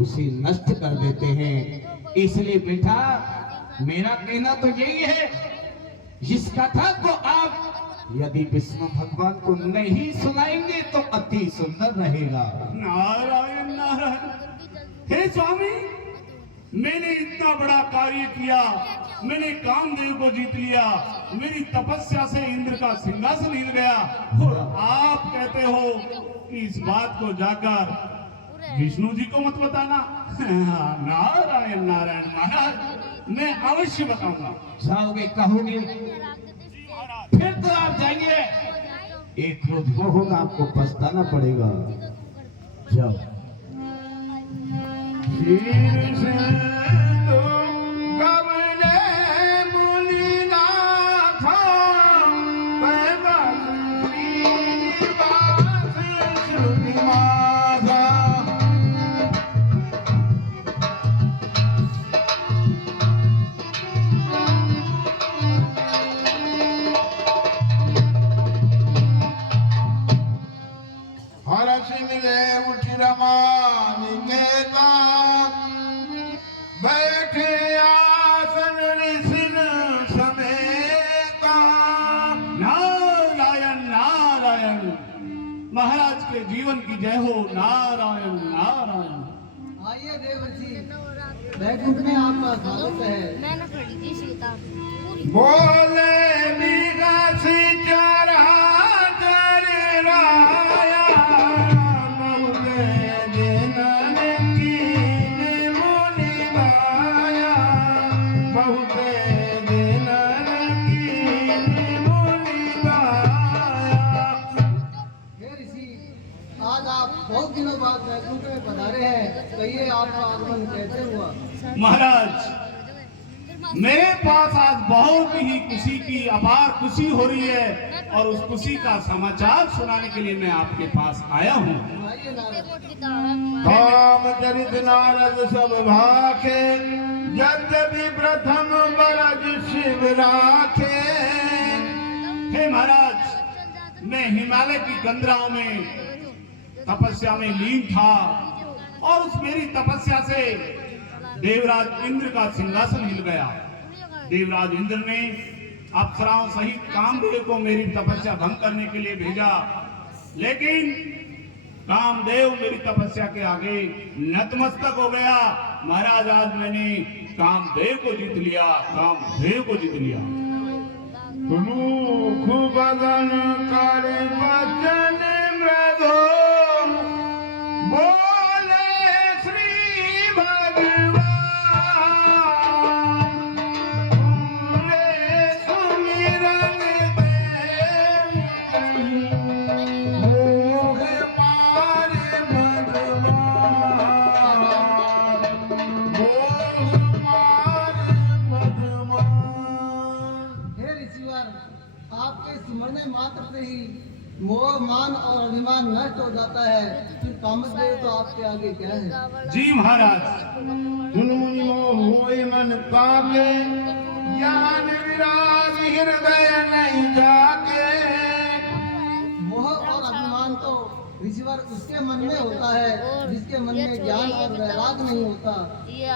उसे नष्ट कर देते हैं। इसलिए बेटा मेरा कहना तो यही है, इस कथा को आप यदि विष्णु भगवान को नहीं सुनाएंगे तो अति सुंदर रहेगा। नारायण नारायण, हे स्वामी, मैंने इतना बड़ा कार्य किया, मैंने कामदेव को जीत लिया, मेरी तपस्या से इंद्र का सिंहासन हिल गया, और आप कहते हो कि इस बात को जाकर विष्णु जी को मत बताना। नारायण नारायण महाराज, मैं अवश्य बताऊंगा। जाओगे कहोगे फिर तो आप जाएंगे, एक रोज वो होगा आपको पछताना पड़ेगा। जाओ। शीर्ष तो गमने मुनिनाथ, पैबल श्रीनिवास श्रुतिमाधा। हरष मिले उठ रमान निकेता, बैठे आसन ऋषिन समेता। नारायण नारायण, महाराज के जीवन की जय हो। नारायण नारायण। आइए देवर्षि, बैकुंठ में आपका स्वागत है। मैंने खड़ी थी सीता पूरी। बोले विकासी चराचर राया, बहुते दिनन कीन मुनि गाया, बहुते दिनन कीन मुनि गाया। हे ऋषि, आज आप बहुत दिनों बाद बैकुंठ में पधारे हैं, कहिए आपका आगमन कैसे हुआ? महाराज, मेरे पास आज बहुत ही खुशी की अपार खुशी हो रही है, और उस खुशी का समाचार सुनाने के लिए मैं आपके पास आया हूँ। आइए नारद। कोट की दावत। काम चरित नारद सब भाखे, यद्यपि प्रथम बरज शिव राखे। हे महाराज, मैं हिमालय की कंदराओं में तपस्या में लीन था, और उस मेरी तपस्या से देवराज इंद्र का सिंहासन हिल गया। देवराज इंद्र ने अप्सराओं सहित कामदेव को मेरी तपस्या भंग करने के लिए भेजा, लेकिन कामदेव मेरी तपस्या के आगे नतमस्तक हो गया। महाराज, आज मैंने कामदेव को जीत लिया, कामदेव को जीत लिया। मुख बदन कर वचन मृदु, बोले श्री भगवान। तुमरे सुमिरन में मोह मारे भगवान, मोह मारे भगवान। हे ऋषिवर, आपके स्मरण मात्र से ही मोह मान और अभिमान नष्ट हो जाता है, फिर कामदेव तो आपके आगे क्या है? जी महाराज, सुन मुनि मोह होय मन पाके, ज्ञान विराग हृदय नहीं जाके। मोह और अभिमान तो ऋषिवर उसके मन में होता है जिसके मन में ज्ञान और वैराग नहीं होता। ये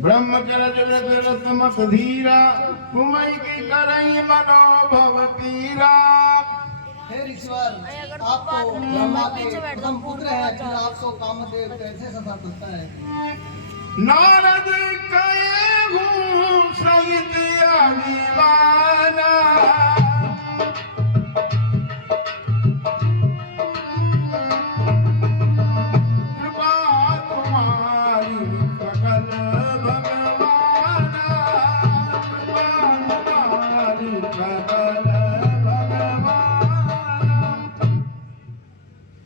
ब्रह्मचर्य रत्नमत धीरा कुमई की करई मनोभव पीरा। हे ईश्वर, आप तो ब्रह्मा के प्रथम पुत्र हैं, फिर आपको कामदेव कैसे सता सकता है? नारद कहे हूँ सहित अभिमाना, कृपा तुम्हारी सकल भगवाना, कृपा तुम्हारी सकल भगवाना।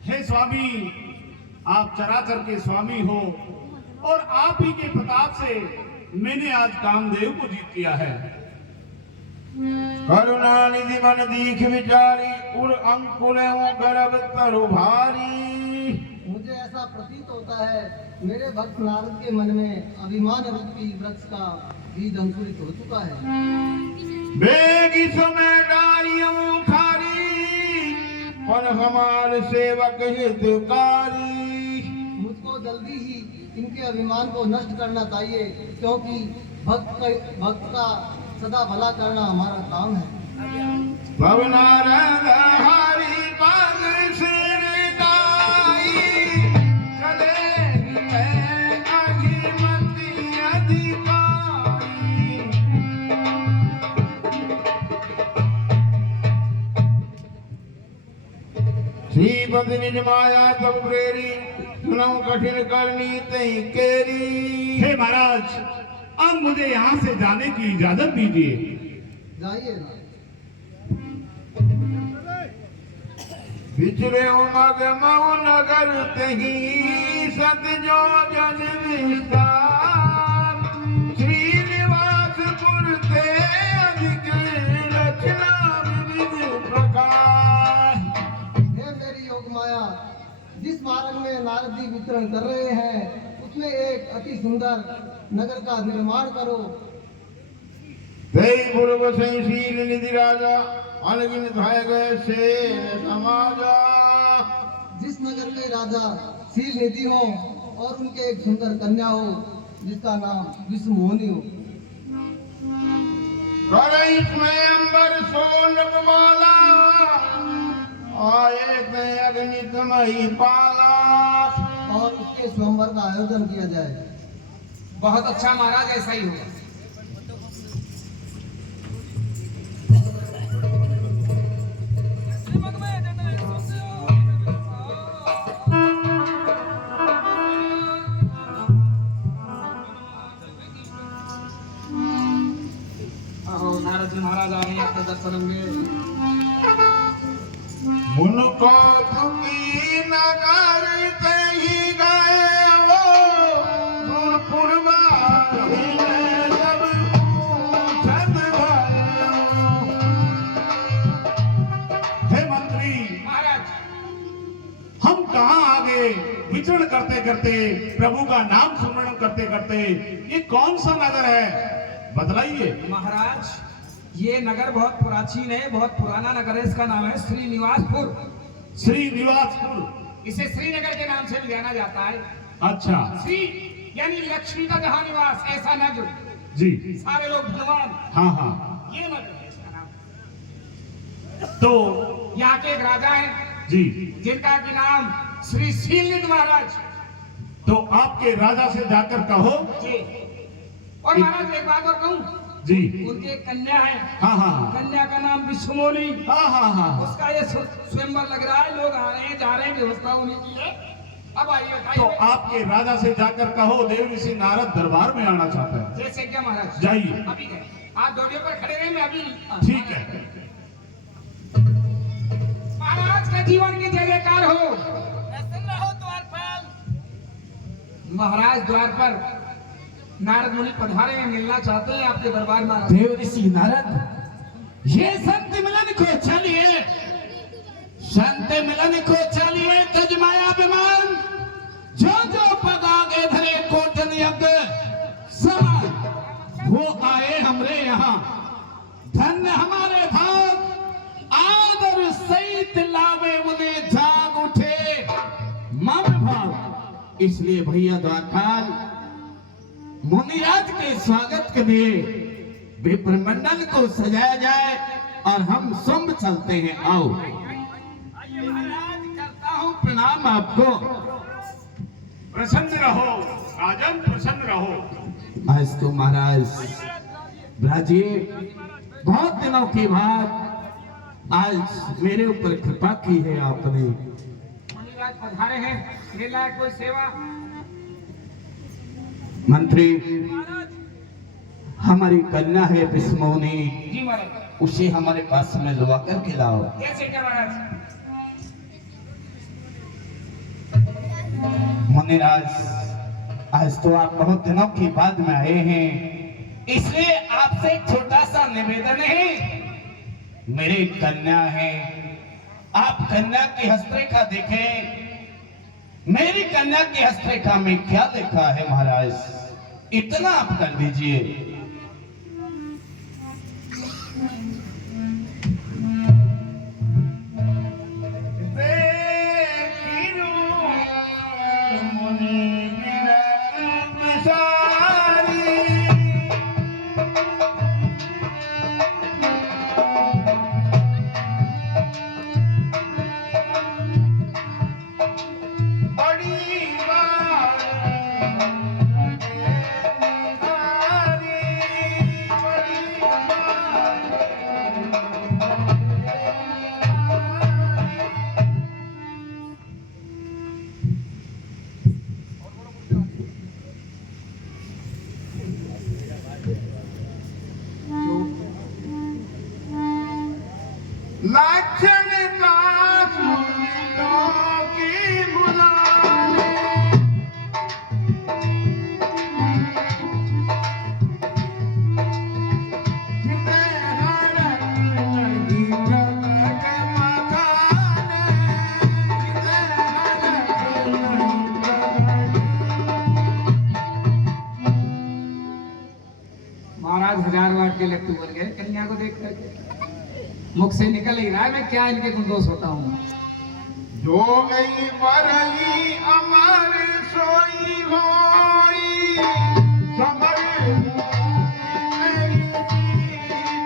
हे स्वामी, आप चराचर के स्वामी हो और आप ही के प्रताप से मैंने आज कामदेव को जीत लिया है। करुणानिधि मन दीख विचारी उर अंकुर गर्भ तरु भारी। मुझे ऐसा प्रतीत होता है मेरे भक्त नारद के मन में अभिमान रूपी वृक्ष का बीज अंकुरित हो चुका है। बेगी समय डारियों खारी पर हमार सेवक हितकारी। मुझको जल्दी ही इनके अभिमान को नष्ट करना चाहिए, क्योंकि भक्त का सदा भला करना हमारा काम है। भव नारद हरि पद सिर दाई, चलेगी मैं अहिमति अधिकारी। श्रीपद निज माया तब प्रेरी, सुनऊ कठिन करनी तई केरी। हे महाराज, अब मुझे यहाँ से जाने की इजाजत दीजिए। जाइए ना। बिछड़े मग मऊ नगर तही सत जो जन विस्तार। श्रीनिवासपुर ते अधिक रचना विविध प्रकार। हे मेरी योग माया, जिस मार्ग में नारद जी विचरण कर रहे हैं उसमें एक अति सुंदर नगर का निर्माण करो। तई पूर्व संशील निधि राजा अनगिनत है गए से समाजा। जिस नगर के राजा शील निधि हो और उनके एक सुंदर कन्या हो जिसका नाम विष्णु मोहिनी हो। करई में अंबर सोनक माला, आए ते अग्नित मही पाला। और उसके स्वयंवर का आयोजन किया जाए। बहुत अच्छा महाराज, ऐसा ही होगा। नारद जी महाराज आ रहे हैं आपके दर्शन में। मुनको तुकी नगर तही गए वो गुरपुरवा सब पूछत भयो। हे मंत्री, महाराज, हम कहाँ आ गए? विचरण करते करते, प्रभु का नाम सुमरण करते करते, ये कौन सा नगर है? बतलाइए। महाराज, ये नगर बहुत प्राचीन है, बहुत पुराना नगर है। इसका नाम है श्रीनिवासपुर। श्रीनिवासपुर, इसे श्रीनगर के नाम से भी जाना जाता है। अच्छा श्री यानी लक्ष्मी का जहाँ निवास, ऐसा नगर। जी, सारे लोग धनवान, हाँ हाँ। ये नगर है इसका नाम। तो यहाँ के एक राजा हैं जी, जिनका कि नाम श्री शीलनिधि महाराज। तो आपके राजा से जाकर कहो। जी। और महाराज एक बात और कहूँ, जी, उनकी एक कन्या है। हाँ हाँ हाँ कन्या का नाम विष्णुमोनी। हाँ हाँ हाँ। उसका ये स्वयंवर लग रहा है, लोग आ रहे हैं, जा रहे हैं, व्यवस्था होने की है। अब आइए तो बताइए। आपके राजा से जाकर कहो देव ऋषि नारद दरबार में आना चाहता है। जैसे क्या महाराज? जाइए। अभी गए, आप डोरियों पर खड़े रहे, मैं अभी। ठीक है। महाराज का जीवन की जय जयकार हो। महाराज द्वार पर नारद मुनि पधारे हैं, मिलना चाहते हैं आपके दरबार में। देव ऋषि नारद, ये संत मिलन को चलिए, संत मिलन को चलिए, तज माया अभिमान, जो जो पद आगे धरे कोटन यज्ञ समान, वो आए हमरे यहाँ। धन्य हमारे भाग, आदर सहित लावे उन्हें जाग उठे। इसलिए भैया द्वारपाल मुनिराज के स्वागत के लिए विप्रमंडल को सजाया जाए और हम सुंभ चलते हैं। आओ महाराज, करता हूँ प्रणाम आपको। प्रसन्न रहो राजन, प्रसन्न रहो। आज तो महाराज ब्राजी बहुत दिनों के बाद आज मेरे ऊपर कृपा की है आपने। मुनिराज पधारे हैं, मेरे लायक कोई सेवा? मंत्री, हमारी कन्या है विस्मोनी, जी महाराज। उसे हमारे पास में लुआ करके लाओ। कैसे क्या महाराज? मुनिराज, आज तो आप बहुत दिनों के बाद में आए हैं, इसलिए आपसे एक छोटा सा निवेदन है। मेरी कन्या है, आप कन्या की हस्तरेखा देखें। मेरी कन्या की हस्तरेखा में क्या लिखा है महाराज, इतना आप कर दीजिए। लाछन का सुनियों की बुलाने, महाराज 1000 वाट के लट्टू बन गए कन्या को देख करके। मुख से निकल ही रहा है मैं क्या इनके गुणदोष होता हूँ। जो गई मरई अमर सोई होई, समर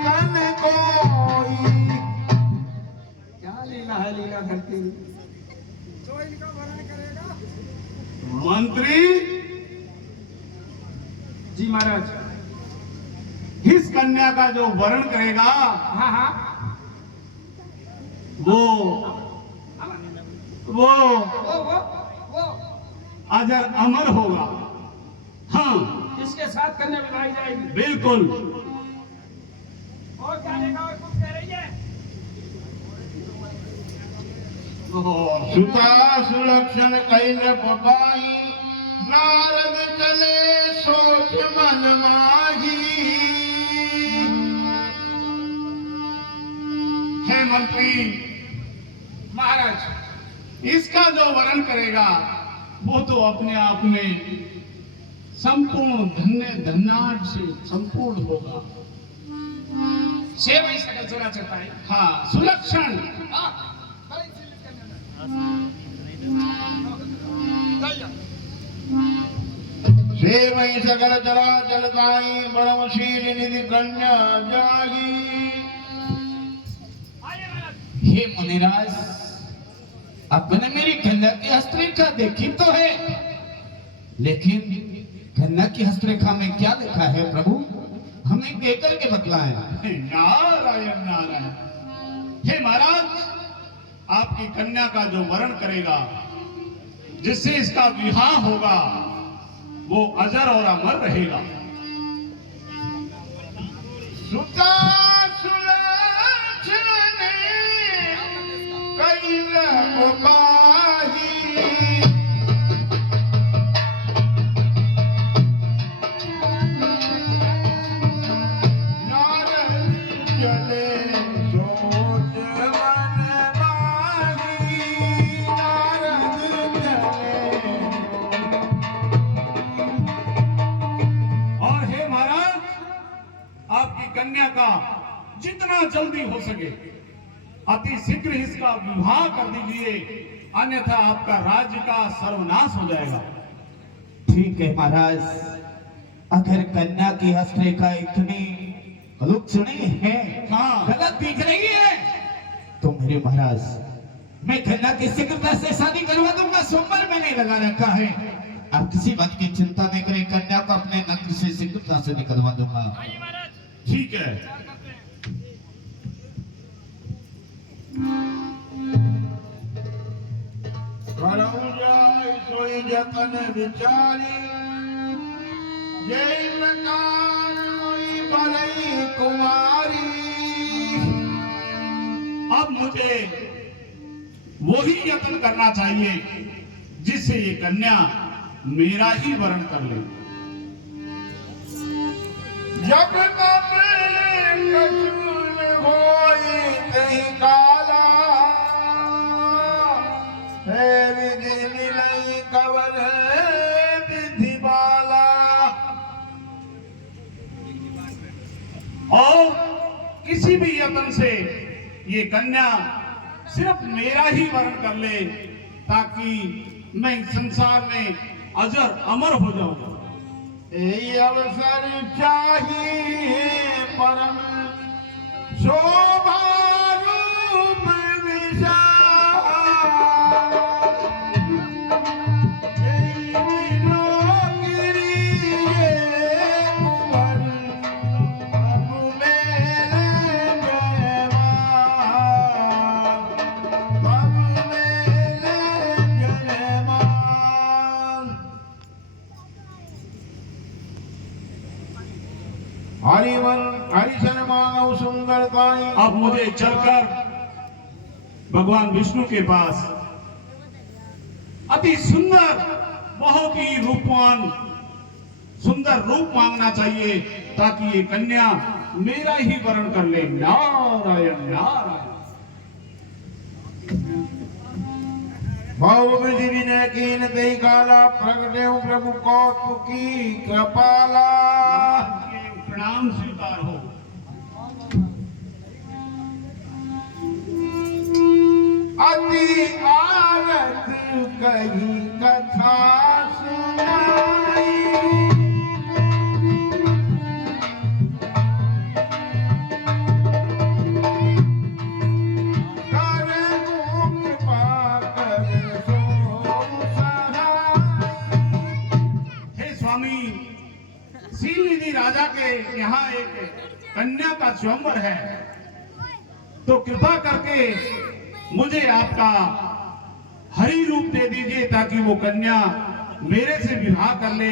कन कोई। क्या लीला है लीला धरती। मंत्री जी महाराज। इस कन्या का जो वरण करेगा हाँ हाँ, वो वो अजर अमर होगा। हाँ इसके साथ कन्या मिलाई जाएगी। बिल्कुल। और क्या लेगा और कुछ कह रही है? सुता सुलक्षण कैल पपाई, नारद चले सोच मन माही। हे मंत्री, महाराज इसका जो वरण करेगा वो तो अपने आप में संपूर्ण धन्य धन्याट से संपूर्ण होगा। सेवा ही सकल चराचर पाए। हाँ, सुलक्षण। सेवई सकल चरा चलताई, परमशील निधि कन्या जागी। हे मुनिराज, आपने मेरी कन्या की हस्तरेखा देखी तो है, लेकिन कन्या की हस्तरेखा में क्या लिखा है प्रभु, हमें कहकर के बतलाएं। नारायण नारायण। हे महाराज, आपकी कन्या का जो वरण करेगा, जिससे इसका विवाह होगा, वो अजर और अमर रहेगा। सुता सुलक्षण कैल पपाही, नारद चले सोच मन माही। नारद चले। और हे महाराज, आपकी कन्या का जितना जल्दी हो सके अति शीघ्र इसका विवाह कर दीजिए, अन्यथा आपका राज्य का सर्वनाश हो जाएगा। ठीक है महाराज, अगर कन्या की हस्तरेखा इतनी लुक्षणी है, हाँ। गलत दिख रही है, तो मेरे महाराज मैं कन्या की शीघ्रता से शादी करवा दूंगा। स्वयंवर मैंने लगा रखा है, आप किसी बात की चिंता नहीं करें, कन्या को अपने नक्र से शीघ्रता से निकलवा दूंगा। ठीक है। करऊं जाय सोई जतन विचारी, जय प्रकार होई भलई कुमारी। अब मुझे वही यत्न करना चाहिए जिससे ये कन्या मेरा ही वरण कर ले। जब तब कछुन होई तही काला, हे विधि मिलई कवन विधि बाला। और किसी भी यत्न से ये कन्या सिर्फ मेरा ही वरण कर ले, ताकि मैं इस संसार में अजर अमर हो जाऊं। यही अवसर चाहिए परम शोभा रूप विशाल। यही विलोकिनी ये कुंवर, प्रभु मेरे जयमाल, प्रभु मेरे जयमाल। हरिशन मानव सुंदरताई। अब मुझे चलकर भगवान विष्णु के पास अति सुंदर, बहुत ही रूपवान, सुंदर रूप मांगना चाहिए, ताकि ये कन्या मेरा ही वरण कर ले। नारायण नारायण। भाव विधि विनय कीन तेहि काला, प्रगटे प्रभु कौतुकी कृपाला। प्रणाम स्वीकार हो। अति आरत कही कथा सुनाई, करहु कृपा कर सो सहाय। हे स्वामी, सीलनिधि राजा के यहाँ एक कन्या का स्वयंवर है, तो कृपा करके मुझे आपका हरि रूप दे दीजिए, ताकि वो कन्या मेरे से विवाह कर ले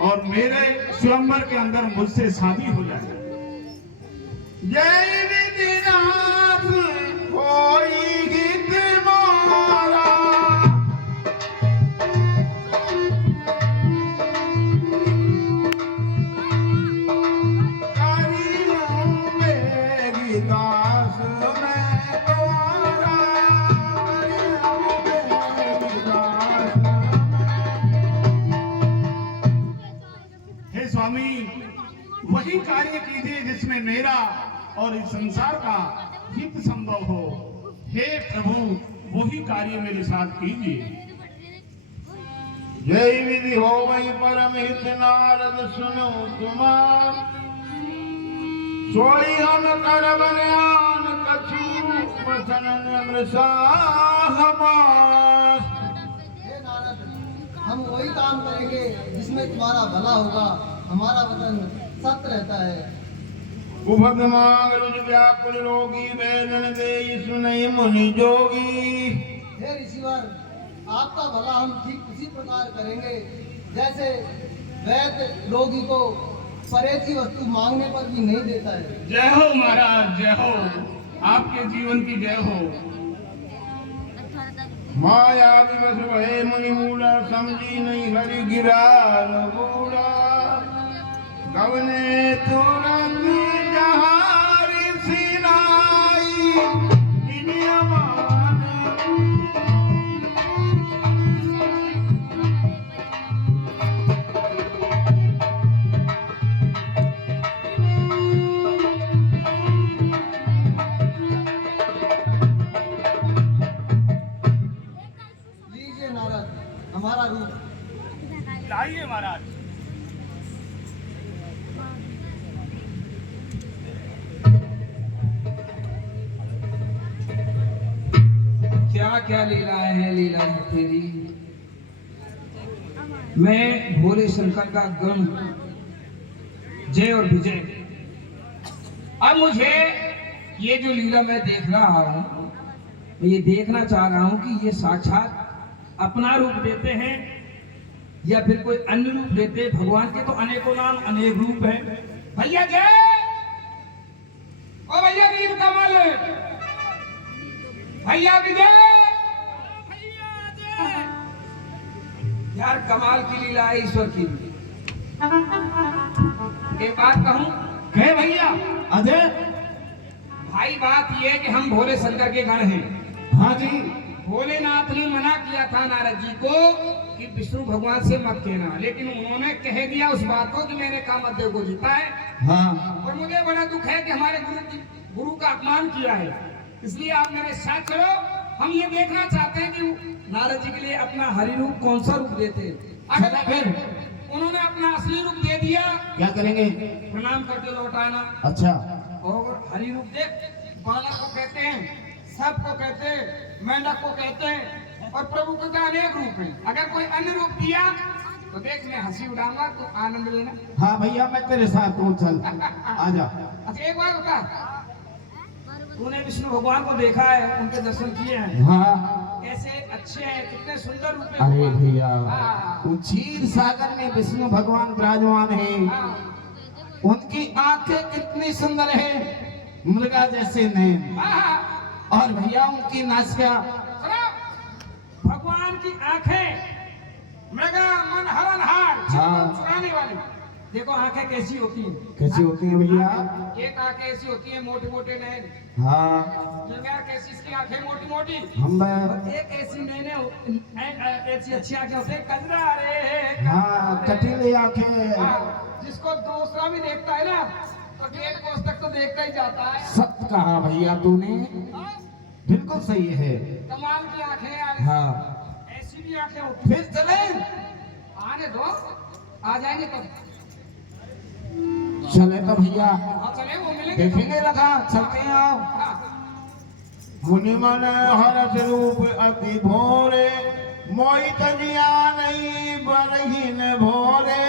और मेरे स्वयंवर के अंदर मुझसे शादी हो जाए। जय विधिनाथ होई हित मोरा, करियो मेरी दास मैं तुम्हारा, करियो मेरी दास हे स्वामी, वही कार्य कीजिए जिसमें मेरा और इस संसार का हित संभव हो। हे प्रभु, वही कार्य मेरे साथ कीजिए। जय विधि हो वही परम हित नारद सुनो कुमार, सोई हम कर बलियान कछु वचन मृषा हमार। हे नारद, हम वही काम करेंगे जिसमें तुम्हारा भला होगा। हमारा वचन सत्य रहता है। उभत मांग रुज व्याकुल रोगी, वेदन दे सुनई मुनि जोगी। हे ऋषिवर, आपका भला हम ठीक उसी प्रकार करेंगे जैसे वैद्य रोगी को परहेज की वस्तु मांगने पर भी नहीं देता है। जय हो महाराज, जय हो, आपके जीवन की जय हो। माया विवश भये मुनि मूला, समझी नहीं हरि गिरा रघुड़ा। गवने तुरंत जहारी सिनाई, नियमान लीजिए नारद, हमारा रूप। आइए महाराज। क्या क्या लीलाएं हैं लीलाएं तेरी। मैं भोले शंकर का गण जय और विजय। अब मुझे ये जो लीला मैं देख रहा हूँ, मैं ये देखना चाह रहा हूँ कि ये साक्षात अपना रूप देते हैं या फिर कोई अन्य रूप देते हैं। भगवान के तो अनेकों नाम अनेक रूप हैं। भैया जय, ओ भैया नील कमल, भैया विजय, यार कमाल की लीला है ईश्वर की। एक बात कहूं, कहे भैया अजय। भाई बात ये है कि हम भोले शंकर के गण हैं। हाँ जी। भोलेनाथ ने मना किया था नारद जी को कि विष्णु भगवान से मत कहना, लेकिन उन्होंने कह दिया उस बात को कि मैंने कामदेव को जीता है। हाँ। और मुझे बड़ा दुख है कि हमारे गुरु का अपमान किया है। इसलिए आप मेरे साथ चलो, हम ये देखना चाहते हैं कि नारद जी के लिए अपना हरि रूप कौन सा रूप देते हैं। अगर फिर उन्होंने अपना असली रूप दे दिया, क्या करेंगे? प्रणाम करके लौट आना। अच्छा। और हरि रूप देख, बालक को कहते हैं, सब को कहते हैं, मेंढक को कहते हैं, और प्रभु के तो अनेक रूप हैं। अगर कोई अन्य रूप दिया तो देख मैं हंसी उड़ाऊंगा, तो आनंद लेना। हाँ भैया मैं तेरे साथ हूँ, चल आजा। अच्छा एक बार बता, तूने विष्णु भगवान को देखा है, उनके दर्शन किए हैं? हाँ। कैसे अच्छे हैं, कितने सुंदर रूप में अरे भगवान। भैया, हाँ। वो क्षीर सागर में विष्णु भगवान विराजमान है। हाँ। उनकी आंखें कितनी सुंदर है, मृगा जैसे नैन। हाँ। और भैया उनकी नासिका। सुनो, भगवान की आंखें मृगा मन हरण हार, हाँ। चुराने वाली। देखो आंखें कैसी होती हैं। कैसी होती है भैया? एक आंखें ऐसी होती है मोटे मोटे नैन। हाँ। कैसी इसकी आंखें मोटी मोटी। हम और एक ऐसी नैने ऐसी अच्छी आंखें होती है कजरा रे। हाँ कटीली आंखें। हाँ, जिसको दूसरा भी देखता है ना तो 1.5 कोस तक तो देखता ही जाता है। सत्य कहा भैया तूने, बिल्कुल सही है। कमाल की आंखें यार। हाँ। ऐसी भी आंखें होती फिर चले? आने दो, आ जाएंगे तब। चले तो भैया हाँ चले, वो मिलेंगे तब। देखेंगे लगा, चलते हैं। आओ। हाँ। मुनि मन हरस रूप अति भोरे, मोई तजिया नहीं बरहीन भोरे।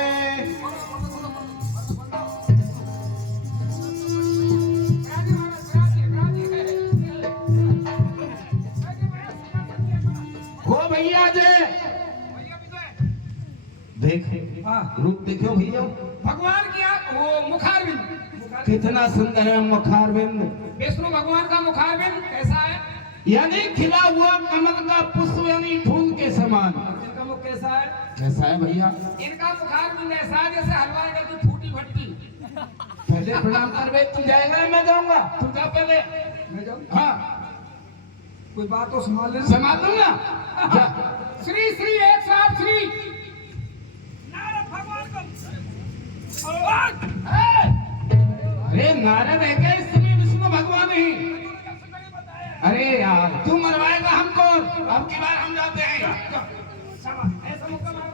हो भैया जय, देख हाँ। रूप देखो भैया, भगवान की वो मुखारबिंद कितना सुंदर है मुखारबिंद। विष्णु भगवान का मुखारबिंद कैसा है? यानी खिला हुआ कमल का पुष्प, यानी फूल के समान। इनका मुख कैसा है? कैसा है भैया? इनका मुखारबिंद ऐसा है जैसे हलवाई का की फूटी भट्टी। पहले प्रणाम कर बे, तू जाएगा या मैं जाऊंगा? तू जा पहले, मैं जाऊँ। हाँ कोई बात तो संभाल लेना। संभाल लूंगा। जा। श्री श्री एक साथ श्री नारद भगवान को। अरे नारद है क्या इसमें? विष्णु भगवान ही। अरे यार तू मरवाएगा हमको, अब की बार हम जाते हैं। ऐसा मुक्का मारो।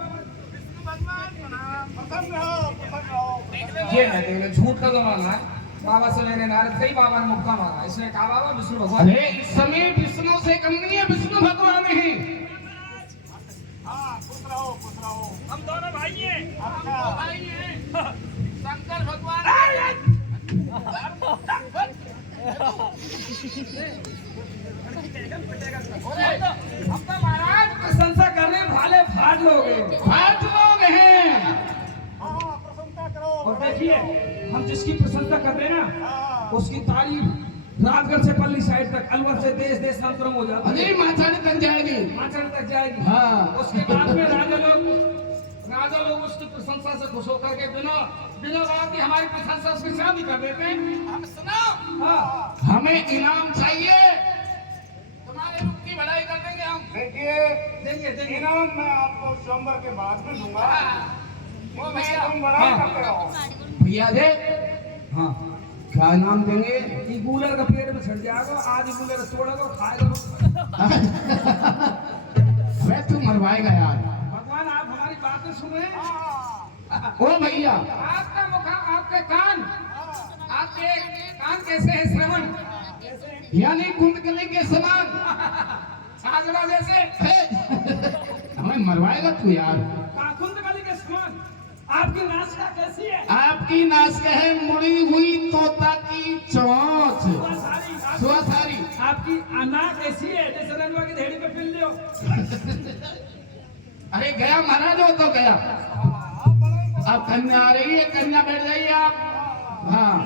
पसंद रहो। ये है झूठ का जमाना है। बाबा से मैंने नारद कई बाबा ने मुक्का मारा, इसने कहा बाबा विष्णु भगवान। अरे इस समय विष्णु से कम नहीं है, विष्णु भगवान ही। हाँ खुश रहो, खुश रहो। हम दोनों भाई हैं। अच्छा। हम भाई हैं। शंकर भगवान। हम तो महाराज प्रशंसा करने वाले भाट लोग हैं। आज लोग हैं। हाँ प्रशंसा करो। और देखिए हम जिसकी प्रशंसा कर रहे हैं ना, हाँ। उसकी तारीफ राजगढ़ से पल्ली साइड तक, अलवर से देश देश नामक्रम हो जाता है। अरे माचाने तक जाएगी। हिमाचल तक जाएगी। हाँ। उसके बाद में राजा लोग उसकी प्रशंसा से खुश होकर के बिना बात की हमारी प्रशंसा उसकी शादी कर देते हैं। हम सुनो। हाँ। हमें इनाम चाहिए। तुम्हारे रूप की भलाई कर देंगे हम। देखिए देंगे। इनाम मैं आपको सोमवार के बाद में दूंगा। वो भैया तुम बड़ाई करते रहो। भैया जे हाँ क्या इनाम देंगे? ये कूलर का पेट में छड़ जाएगा, आज कूलर तोड़ेगा खाएगा। अरे तू मरवाएगा यार। भगवान आप हमारी बात तो सुने। ओ भैया, आपका मुख, आपके कान, आपके कान कैसे हैं श्रवण? यानी कुंडकली के समान। साजरा जैसे हमें मरवाएगा तू यार। कुंडकली के समान। आपकी नासिका कैसी है? आपकी नासिका है मुड़ी हुई तोता की चोंच, सुअसारी। आपकी नाक कैसी है? जैसे रंगवा की धेड़ी पे पिल लो। अरे गया महाराज, हो तो गया। अब कन्या आ रही है, कन्या बैठ जाइए आप। हाँ,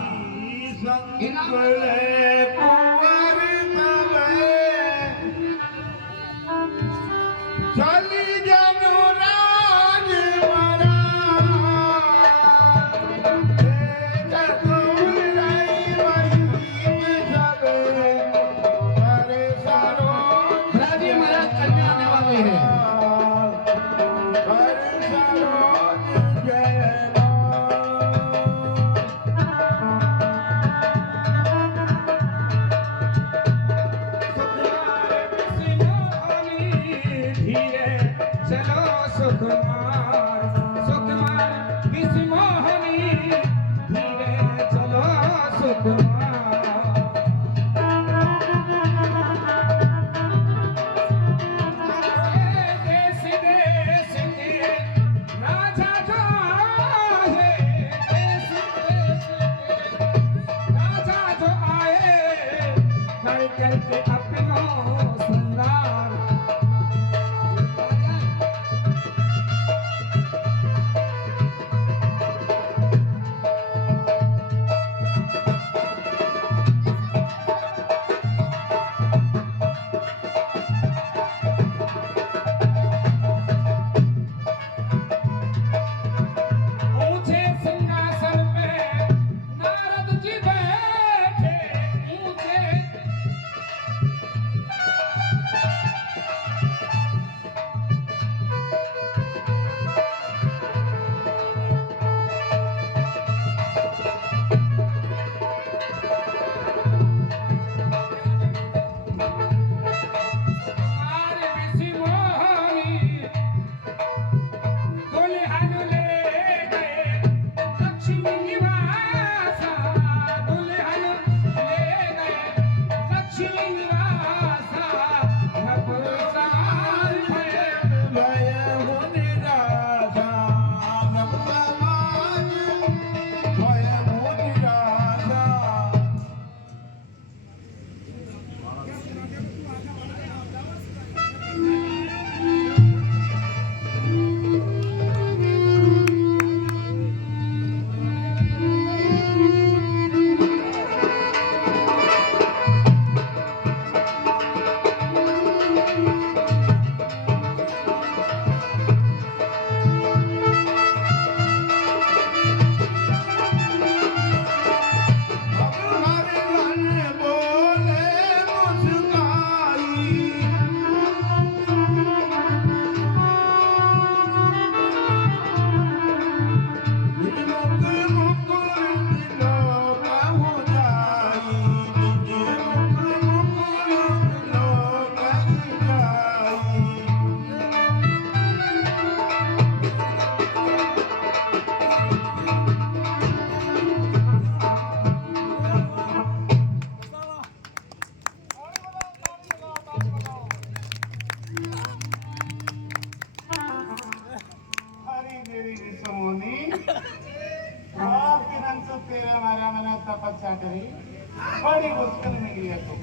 चली जनू महाराज, ये महाराज कन्या आने वाले हैं। धीरे चलो सुकुमार, सुकुमार विषमोहनी, धीरे चलो सुकुमार। देश देश के राजा जो आए, देश देश के राजा जो आए, कर करके अपनों श्रृंगार। ऊंचे सिंहासन पे नारद जी बैठे, ऊंचे कुमार विषमोहनी, दुल्हन ले गए लक्ष्मी निवासा, दुल्हन ले गए लक्ष्मी निवासा। नकुल समान हरी मेरी विषमोनी, बहुत दिनों से तेरे हमारा मैंने तपस्या करी, बड़ी मुश्किल मिली है तुम।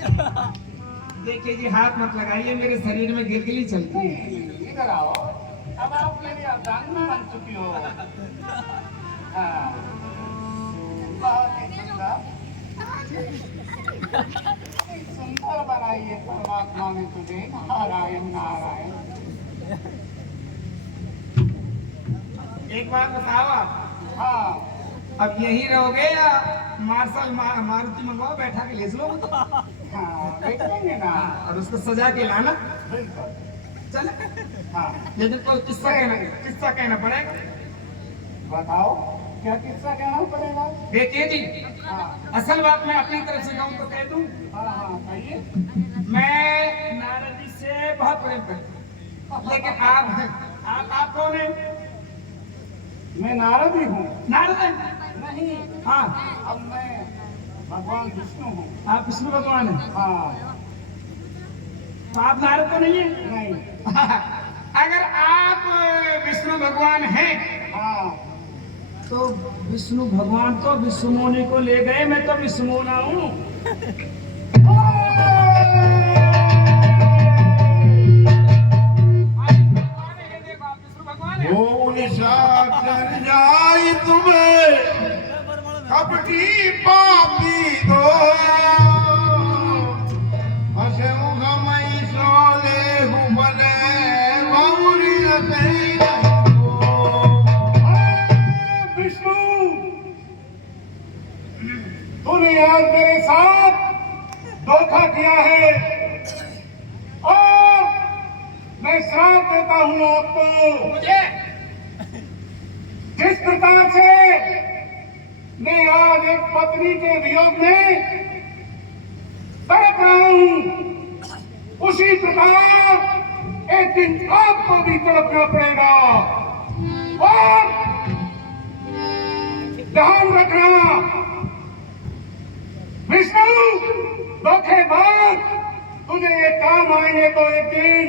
देखिए जी, हाथ मत लगाइए, मेरे शरीर में गिलगिली चलती है। इधर आओ, अब आप मेरी अर्धांगिनी बन चुकी हो। हाँ, बहुत ही सुंदर, सुंदर बनाई है परमात्मा ने तुझे। नारायण नारायण। एक बात बताओ आप, हाँ, अब यही रहोगे या मार्शल मारुति मंगवाओ, बैठा के ले लो हाँ, देख लेंगे ना। और उसको सजा के लाना। बिल्कुल। चल, हाँ, लेकिन कोई किस्सा कहना पड़ेगा। बताओ क्या किस्सा कहना पड़ेगा। देखिए जी, हाँ असल बात मैं अपनी तरफ से कहूँ तो कह दूं, हाँ हाँ, कहिए। मैं नारद जी से बहुत प्रेम करता हूँ, लेकिन आप कौन है? मैं नारद ही हूँ। नारद है? नहीं, हाँ, अब मैं भगवान विष्णु हूँ। आप विष्णु भगवान है। हाँ, तो आप नारद तो नहीं है? नहीं, अगर आप विष्णु भगवान हैं हाँ, तो विष्णु भगवान तो विष्णु मुनि को ले गए, मैं तो विष्णु मुना हूँ। कर जाए तुम्हें कपटी पापी दो हसे उगमई सोले हुबले बाउरी विष्णु, तूने आज मेरे साथ धोखा किया है और मैं श्राप देता हूँ आपको। मुझे जिस प्रकार से मैं आज एक पत्नी के वियोग में तड़प रहा हूँ, उसी प्रकार एक दिन आपको भी तड़पना पड़ेगा। और ध्यान रखना विष्णु, धोखेबाज, तुझे ये काम आएंगे तो एक दिन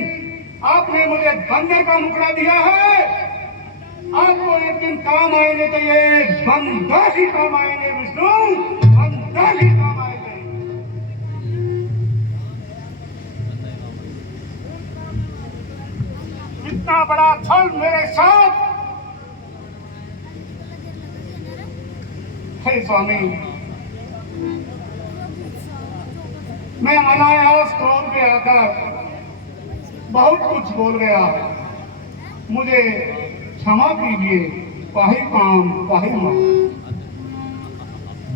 आपने मुझे बंदर का मुकड़ा दिया है, आपको एक दिन काम आएंगे तो ये बंदर ही काम आएंगे विष्णु, बंदर ही काम आएंगे। इतना बड़ा छल मेरे साथ। हे स्वामी, मैं अनायास क्रोध में आकर बहुत कुछ बोल गया, मुझे क्षमा कीजिए। पाही काम पाही मां।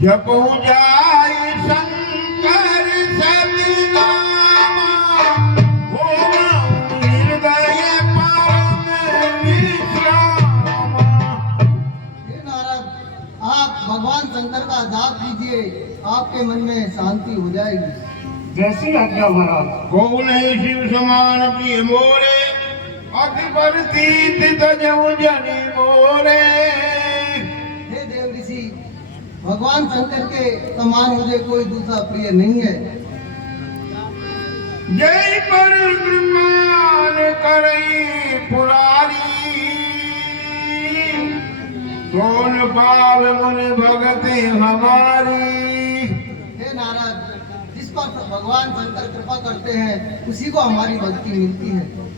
जब जाए शंकर सतनामा हो हृदय परम विश्रामा। हे नारद, आप भगवान शंकर का जाप कीजिए, आपके मन में शांति हो जाएगी। जैसी आज्ञा महाराज। को नहीं शिव समान प्रिय मोरे अति प्रतीत तजऊ जनि मोरे। हे देव ऋषि, भगवान शंकर के समान मुझे कोई दूसरा प्रिय नहीं है। जय पर ब्रह्मान करई पुरारी सोन पाव मुनि भगति हमारी। हे नारद, जिस पर भगवान शंकर कृपा करते हैं उसी को हमारी भक्ति मिलती है।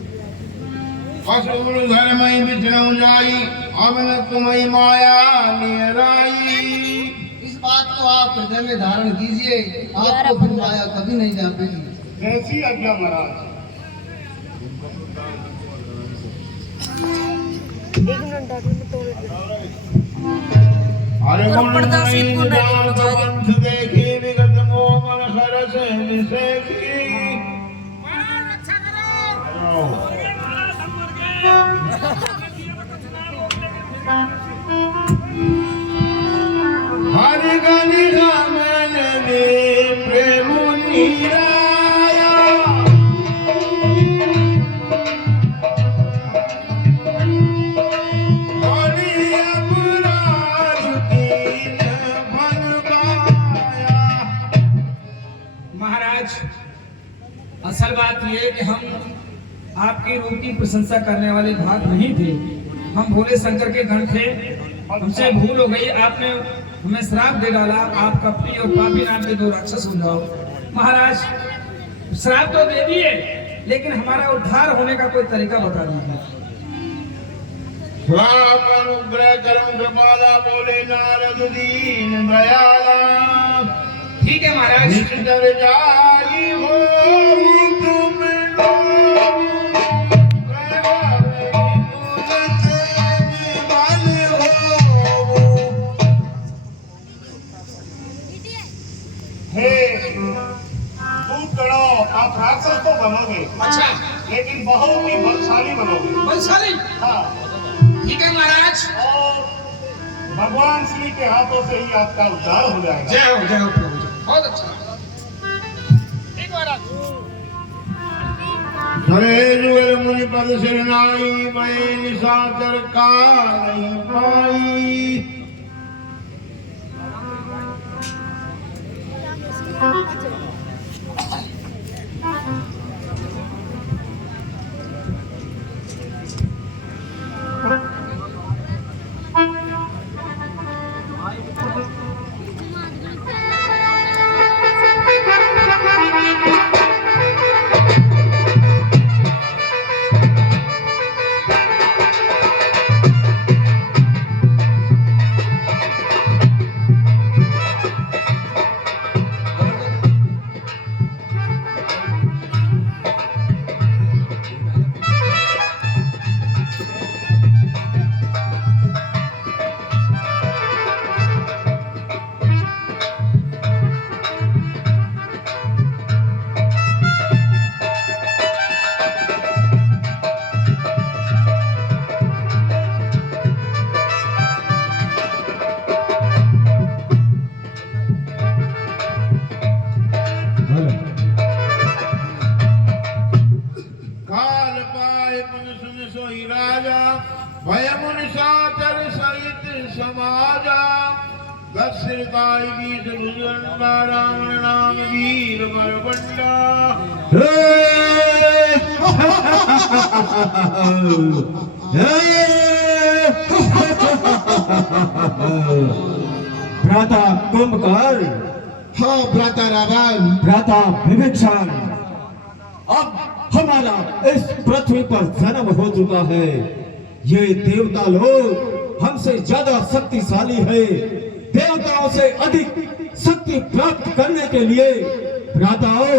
असुर धर्मई विष्णु जाई अब न तुम्हें माया निराई। इस बात को आप हृदय में धारण कीजिए, आपको फिर माया कभी नहीं जापेगी। जैसी आज्ञा महाराज। अरे पंथ देखी विगत मोहन हरस विषेखी। हर गनि गमन में प्रेम निराया। बड़ी अपराध कीन बन पाया। महाराज, असल बात ये कि हम आपके रूप की प्रशंसा करने वाले भाग नहीं थे, हम भोले शंकर के गण थे, हमसे भूल हो गई, आपने हमें श्राप दे डाला। आप कपटी और पापी नाम के दो राक्षस हो जाओ। महाराज, श्राप तो दे दिए, लेकिन हमारा उद्धार होने का कोई तरीका बता दीजिए। स्वाम अनुग्रह करम कृपाला बोले नारद दीन दयाला। ठीक है महाराज। निश्चर जाई हो तुम आप राक्षस तो बनोगे, अच्छा, लेकिन बहुत ही बलशाली बनोगे। बलशाली? हाँ, ठीक है महाराज। और भगवान श्री के हाथों से ही आपका उद्धार हो जाएगा। जय हो, जय हो प्रभु जी। बहुत अच्छा। ठीक महाराज। धरे जुगल मुनि पद सिर नाई, मैं निशाचर का नहीं पाई। काल पाए पुन सुन सोई राजा, भय मुन साचर सहित समाजा। दक्षिणकाई बीस भुजंडा, रावण नाम वीर मरबंडा। भ्राता कुंभकर्ण, हाँ भ्राता रावण, भ्राता विभीषण, अब हमारा इस पृथ्वी पर जन्म हो चुका है। ये देवता लोग हमसे ज्यादा शक्तिशाली है। देवताओं से अधिक शक्ति प्राप्त करने के लिए भ्राताओं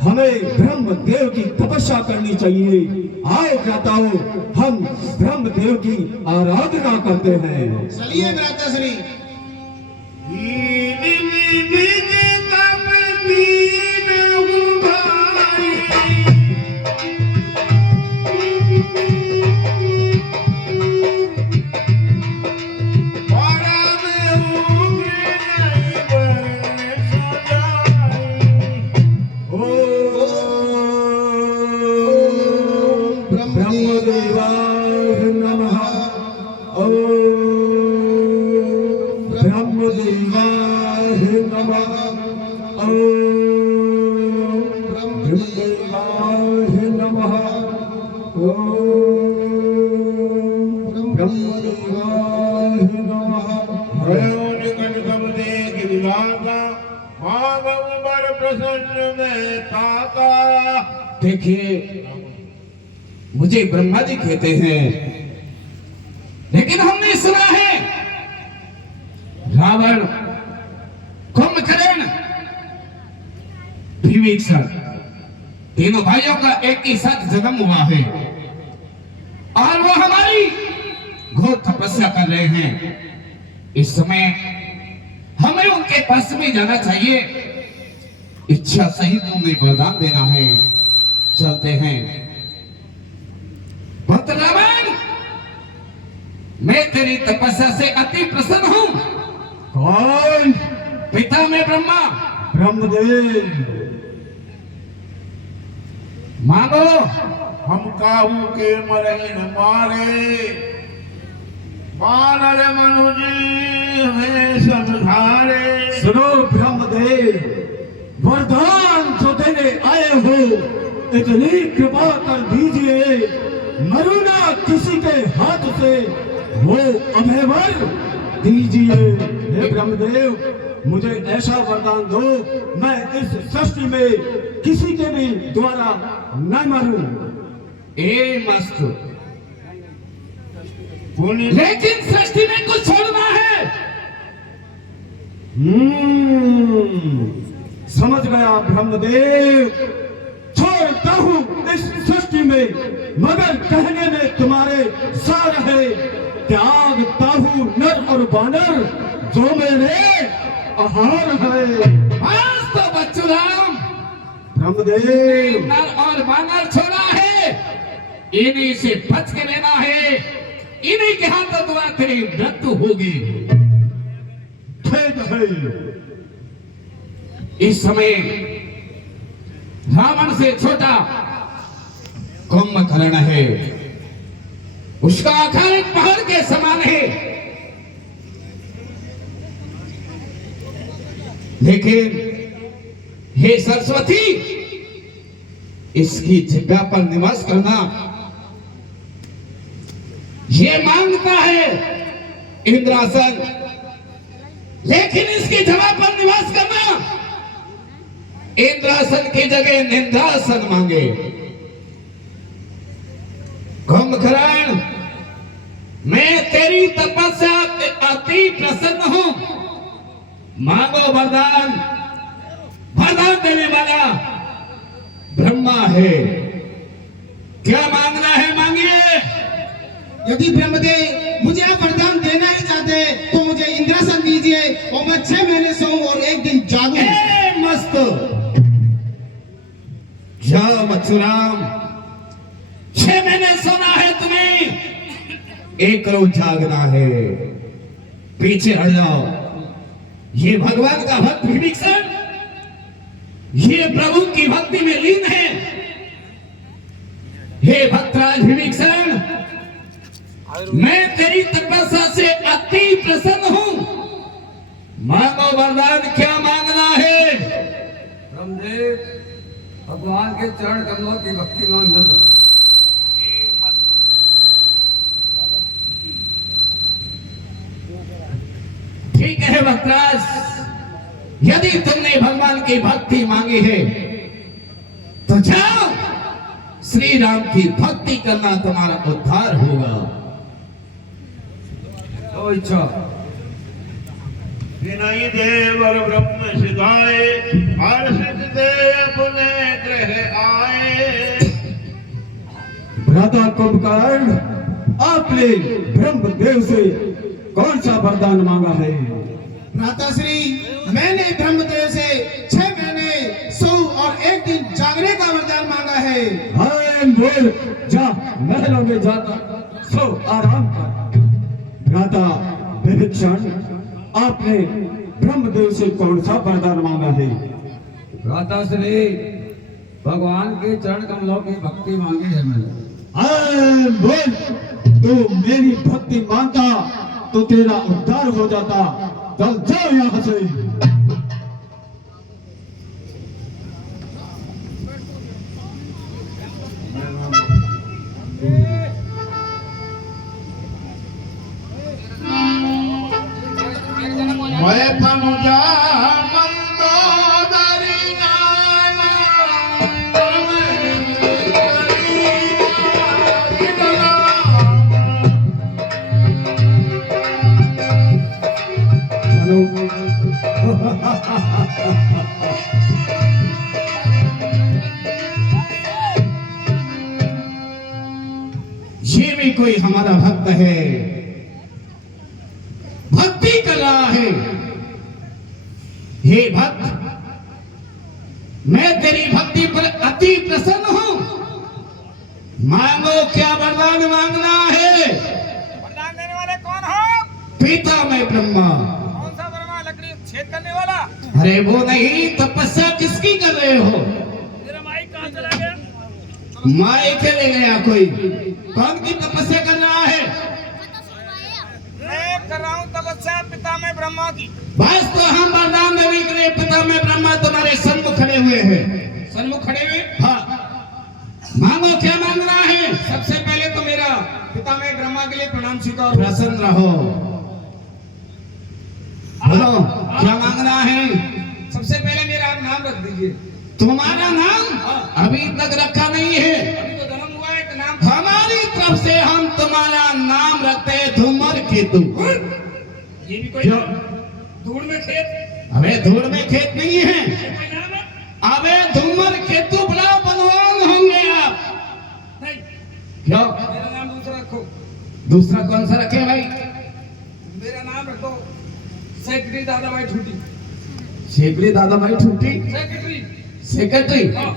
हमें ब्रह्म देव की तपस्या करनी चाहिए। आओ भ्राताओं, हम ब्रह्म देव की आराधना करते हैं। चलिए भ्राता श्री। ब्रह्मदेवाय नमः। ओम ब्रह्मदेवाय नमः। ओम ब्रह्मदेवाय नमः। ओम ब्रह्मदेवाय नमः। प्रसन्न में ताता। देखिए, मुझे ब्रह्मा जी कहते हैं, लेकिन हमने सुना है रावण, कुंभकर्ण, विभीषण तीनों भाइयों का एक ही साथ जन्म हुआ है और वो हमारी घोर तपस्या कर रहे हैं। इस समय हमें उनके पास में जाना चाहिए। इच्छा सही उन्हें वरदान देना है। चलते हैं। भक्त रावण, मैं तेरी तपस्या से अति प्रसन्न हूं। कौन? पिता में ब्रह्मा। ब्रह्मदेव। मांगो। हम काहू के मरही न मारे, बानर मनुज में समझारे। सुनो ब्रह्मदेव, वरदान जो देने आए हो, इतनी कृपा कर दीजिए, मरुना किसी के हाथ से वो अभयवर दीजिए। हे ब्रह्मदेव, मुझे ऐसा वरदान दो, मैं इस सृष्टि में किसी के भी द्वारा न मरूं। मस्त, लेकिन सृष्टि में कुछ छोड़ना है। समझ गया ब्रह्मदेव, छोड़ता हूँ इस सृष्टि में, मगर कहने में तुम्हारे सार है। त्यागता हूँ नर और बानर, जो मेरे आहार है। बस तो बच्चू राम, ब्रह्मदेव, नर और बानर छोड़ा है, इन्हीं से बच के लेना है। इन्हीं के हाथों द्वारा तेरी मृत्यु होगी। ठीक है। इस समय रावण से छोटा कुंभकर्ण है, उसका आकार एक पहाड़ के समान है, लेकिन हे सरस्वती, इसकी जगह पर निवास करना ये मांगता है इंद्रासन, लेकिन इसकी जगह पर निवास करना इंद्रासन की जगह निंद्रासन मांगे। कुंभकर्ण, मैं तेरी तपस्या से अति प्रसन्न हूं, मांगो वरदान। वरदान देने वाला ब्रह्मा है, क्या मांगना है मांगिए। यदि ब्रह्मदेव मुझे आप वरदान देना ही चाहते तो मुझे इंद्रासन दीजिए और मैं 6 महीने सोऊं और 1 दिन जागूं। मस्त, जाओ मच्छुराम, 6 महीने सोना है तुम्हें, 1 रोज जागना है। पीछे हट जाओ। ये भगवान का भक्त विभीषण, ये प्रभु की भक्ति में लीन है। हे भक्तराज विभीषण, मैं तेरी तपस्या से अति प्रसन्न हूं, मांगो वरदान, क्या मांगना है। ब्रह्मदेव, भगवान के चरण कमलों की भक्ति मांग लो। ठीक है भक्तराज, यदि तुमने भगवान की भक्ति मांगी है तो जाओ, श्री राम की भक्ति करना, तुम्हारा उद्धार होगा। तो इच्छा विनयी देव और ब्रह्म सिधाए, हर्षित दे अपने ग्रह आए। भ्राता कुंभकर्ण, आपने ब्रह्मदेव से कौन सा वरदान मांगा है? भ्राताश्री, मैंने ब्रह्मदेव से 6 महीने सो और 1 दिन जागने का वरदान मांगा है। हाय बोल, जा महलों में जाकर सो आराम कर। भ्राता विभीषण, आपने ब्रह्मदेव से कौन सा वरदान मांगा है? भ्राताश्री, भगवान के चरण कमलों की भक्ति मांगी है मैंने। हाय बोल, तू मेरी भक्ति मांगता तो तेरा उद्धार हो जाता। चल जाओ यहाँ से। मैं तनुजा मंदोदरी नाना, ये भी कोई हमारा भक्त है, भक्ति कर रहा है। हे भक्त, मैं तेरी भक्ति पर अति प्रसन्न हूं, मांगो, क्या वरदान मांगना है। वरदान देने वाले कौन हो? पिता में ब्रह्मा। कौन सा ब्रह्मा? लकड़ी छेद करने वाला? अरे वो नहीं, तपस्या किसकी कर रहे हो? तेरा माइक कहाँ चला गया? माई चले गया कोई? कौन की तपस्या कर रहा है? मैं कर रहा हूँ तपस्या पिता में ब्रह्मा की। बस तो हम वरदान देने के लिए पिता में ब्रह्मा तुम्हारे सन्मुख खड़े हुए हैं। सन्मुख खड़े हुए? हाँ, मांगो, क्या मांगना है। सबसे पहले तो मेरा पिता में ब्रह्मा के लिए प्रणाम स्वीकार। प्रसन्न रहो, बोलो क्या मांगना है। सबसे पहले मेरा आप नाम रख दीजिए। तुम्हारा नाम अभी तक रखा नहीं है। अभी तो जन्म हुआ है तो नाम हमारी तरफ से हम तुम्हारा नाम रखते हैं धूमर केतु। ये भी कोई क्यों? धूल में खेत? अबे धूल में खेत नहीं है, ये कोई नाम है? अबे धूमर केतु बड़ा बलवान होंगे आप। नहीं, क्यों? मेरा नाम दूसरा रखो। दूसरा कौन सा रखे भाई? मेरा नाम रखो सेक्रेटरी दादा भाई ठूटी। शेखरी दादा भाई ठूटी सेक्रेटरी। सेक्रेटरी। हाँ,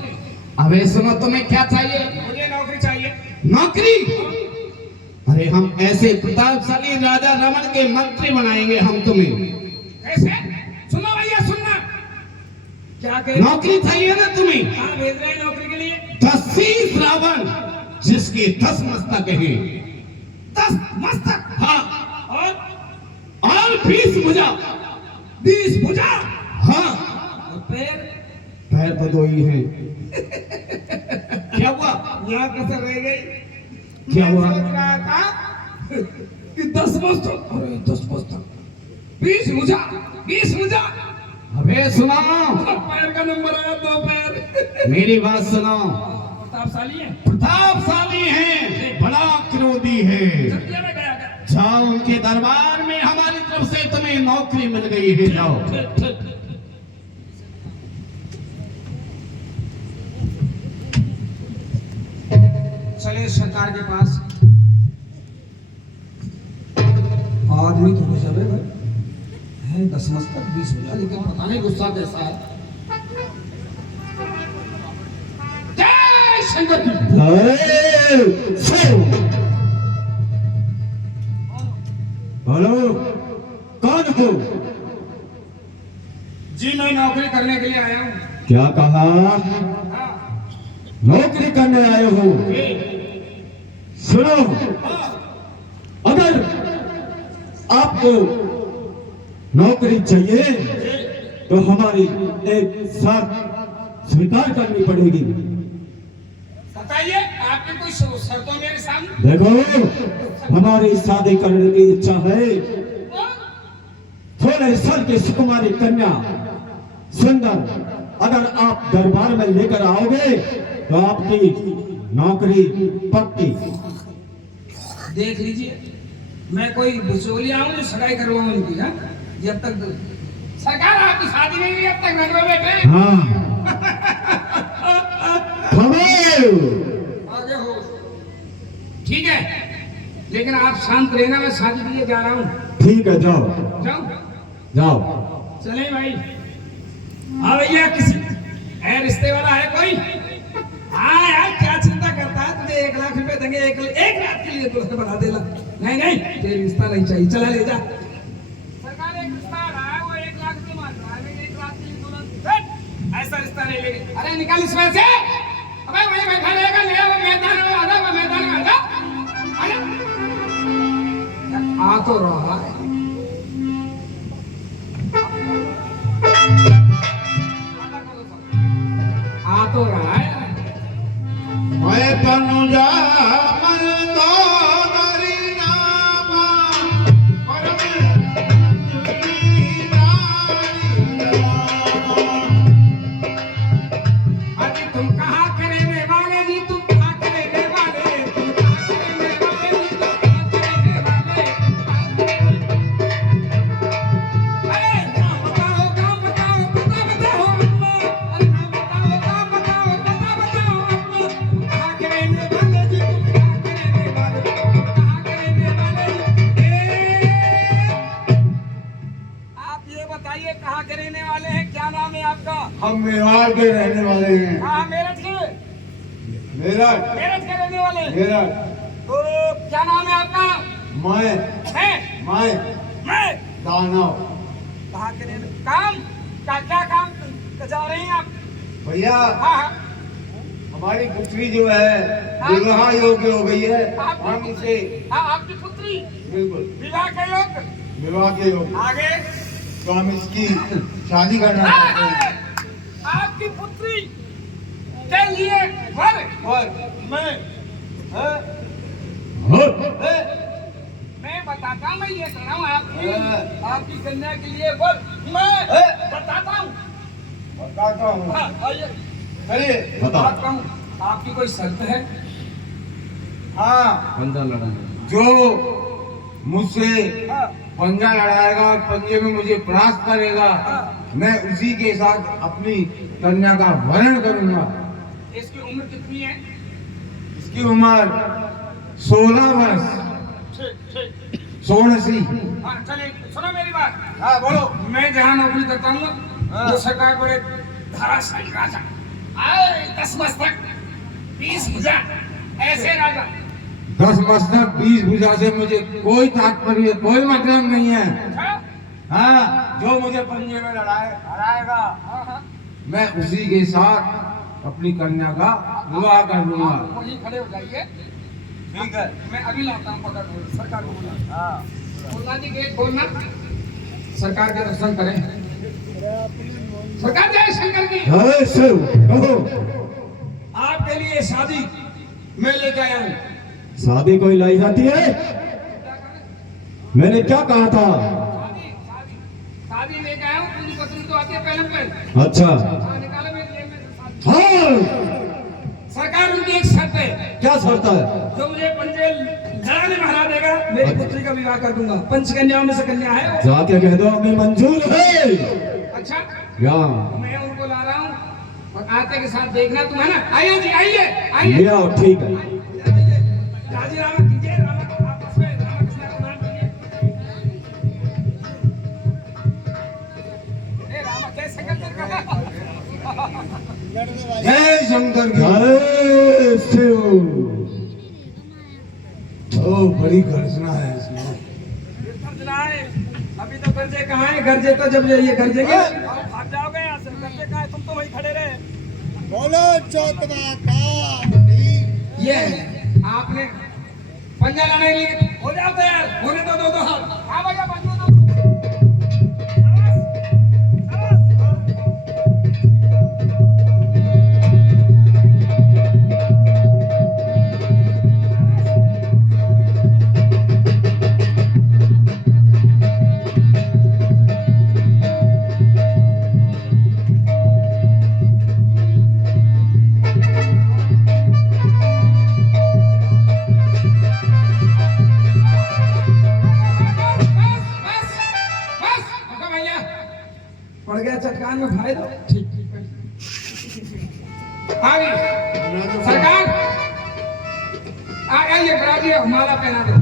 अबे सुनो, तुम्हें क्या चाहिए? मुझे नौकरी चाहिए। नौकरी? अरे हम ऐसे प्रतापशाली राजा रमन के मंत्री बनाएंगे हम तुम्हें। कैसे? सुनो भैया, सुनना। क्या कहे? नौकरी चाहिए ना तुम्हें? कहाँ भेज रहे हैं नौकरी के लिए? दशीस रावण जिसके 10 मस्तक हैं। 10 मस्तक हाँ और 20 भुजा। 20 भुजा हाँ और पैर पैर तो 2 ही हैं। क्या हुआ? यहाँ कसर रह गई। क्या मैं हुआ? सोच रहा था कि 10 मस्तक, अरे 10 मस्तक, 20 भुजा, 20 भुजा। अबे सुनो, पैर का नंबर आया 2 पैर। मेरी बात सुनो। प्रतापशाली है, प्रतापशाली है, बड़ा क्रोधी है। जल्दी में गया कर। जाओ उनके दरबार में, हमारी तरफ से तुम्हें नौकरी मिल गई है, जाओ। चले सरकार के पास। आदमी तो गजब है भाई, है 10 मस्तक 20 भुजा, लेकिन पता नहीं गुस्सा कैसा है। जय शंकर जी। हेलो, कौन हो? जी मैं नौकरी करने के लिए आया हूँ। क्या कहा? हाँ, नौकरी करने आए हो? सुनो, अगर आपको नौकरी चाहिए तो हमारी एक शर्त स्वीकार करनी पड़ेगी। बताइए आपकी कोई शर्तों मेरे सामने? देखो, हमारी शादी करने की इच्छा है। थोड़े साल की सुकुमारी कन्या सुंदर अगर आप दरबार में लेकर आओगे तो आपकी नौकरी पक्की। देख लीजिए, मैं कोई बिचौलिया हूँ जो सगाई करवाऊँ इनकी। हाँ, जब तक सरकार आपकी शादी नहीं हुई अब तक रंगो बैठे। हाँ, खबर। आगे हो, ठीक है, लेकिन आप शांत रहना, मैं शादी के लिए जा रहा हूँ। ठीक है, जाओ जाऊँ? जाओ। चले भाई। हाँ भैया, किसी है रिश्ते वाला है कोई? हाँ यार, क्या चिंता करता है, तुझे 1 लाख रुपए देंगे, एक रात के लिए दोस्त बना देला। नहीं नहीं, तेरी रिश्ता नहीं चाहिए, चला ले जा। सरकार एक रिश्ता आ रहा है, वो 1 लाख रुपए मांग रहा है, 1 रात के लिए तुरंत। ऐसा रिश्ता नहीं लेंगे। अरे निकाल इसमें से। अबे वही बैठा रहेगा, ले आओ मैदान में, आजा वो मैदान में, आजा आ तो रहा है। आ तो रहा है। मैं तनुजा मन तो नरी नामा परम अजी तुम कहाँ के रहने वाले जी, तुम कहाँ के रहने वाले, तुम कहाँ के रहने वाले जी, तुम कहाँ के रहने वाले। अरे नाम बताओ, काम बताओ, पता बताओ अम्मा। अरे नाम बताओ, काम बताओ, पता बताओ अम्मा। तुम कहाँ के रहने वाले जी, तुम कहाँ के रहने वाले, तुम कहाँ के रहने वाले जी। आप ये बताइए कहाँ के रहने वाले हैं, क्या नाम है आपका? हम मेवाड़ के रहने वाले हैं। हाँ, मेरठ के। मेरठ मेरठ के रहने वाले हैं। मेरठ तो क्या नाम है आपका? मैं मैं दानव। कहाँ के रहने, काम क्या काम जा रहे हैं आप? भैया, हाँ हाँ, हमारी पुत्री जो है विवाह योग्य हो गई है। आपकी हम इसे हाँ, आपकी पुत्री बिल्कुल विवाह के लोग विवाह के योग्य, आगे। तो हम इसकी शादी करना चाहते हैं। आपकी पुत्री के लिए वर और मैं हैं? मैं बताता हूँ, मैं ये कह रहा हूँ आपकी हाँ। आपकी कन्या के लिए वर मैं बताता हूँ। बताता हूँ, हाँ, आइए चलिए बात कहूँ, आपकी कोई शर्त है? हाँ, जो मुझसे हाँ, पंजा लड़ाएगा और पंजे में मुझे परास्त करेगा, मैं उसी के साथ अपनी कन्या का वरण करूंगा। इसकी उम्र कितनी है? इसकी उम्र 16 वर्ष। ठीक ठीक, 16। हाँ चलिए, सुनो मेरी बात। हाँ बोलो। मैं जहाँ नौकरी करता हूँ हाँ। वो सरकार बड़े धराशायी राजा, आए 10 मस्तक 20 भुजा, ऐसे राजा। 10 मस्तक 20 भुजा से मुझे कोई तात्पर्य, कोई मतलब नहीं है। अच्छा? हाँ, जो मुझे पंजे में हराएगा, हाँ हाँ, मैं उसी के साथ अपनी कन्या का हुआ कर दूंगा। वहीं खड़े हो जाइए। ठीक है, मैं अभी लाता हूँ पकड़ के। सरकार को बोला। हाँ, बोलना जी, गेट खोलना। सरकार के दर्शन करें। सरकार जय शंकर की। जय शिव। कहो। आपके लिए शादी मैं लेके आया हूँ। शादी कोई लाई जाती है? मैंने क्या कहा था? शादी लेके आया हूँ। पूरी पत्नी तो आती है पहले पहले। अच्छा। निकालो मेरे लिए में शादी। हाँ। सरकार उनकी एक शर्त है। क्या शर्त है? जो मुझे पंजे लड़ाने महरा देगा, मेरी पुत्री का विवाह कर दूंगा। पंचकन्याओं में से कन्या है वो। जाके कह दो हमें मंजूर है। अच्छा, या मैं उनको ला रहा हूँ और आते के साथ देखना तुम है ना। आइए जी, आइए आइए। ले आओ। ठीक है। राजीनामा कीजिए। रामा को आपस में रामकृष्ण को नाम दीजिए। ए रामा कैसे करते हो? जय शंकर की। जय शिव। ओ बड़ी गर्जना है इसमें। गर्जना है। अभी तो गर्जे कहाँ है? गर्जे तो जब ये गर्जेंगे और भाग जाओगे यहाँ से। गर्जे कहाँ है? तुम तो वहीं खड़े रहे। बोलो चौथवा का। ये आपने पंजा लाने के लिए हो जाओ तैयार। होने तो दो हाथ। हाँ भैया, बाजू दो। पड़ गया चटकान में भाई दो। ठीक आगे सरकार आइए, बराबर माला पहना दो।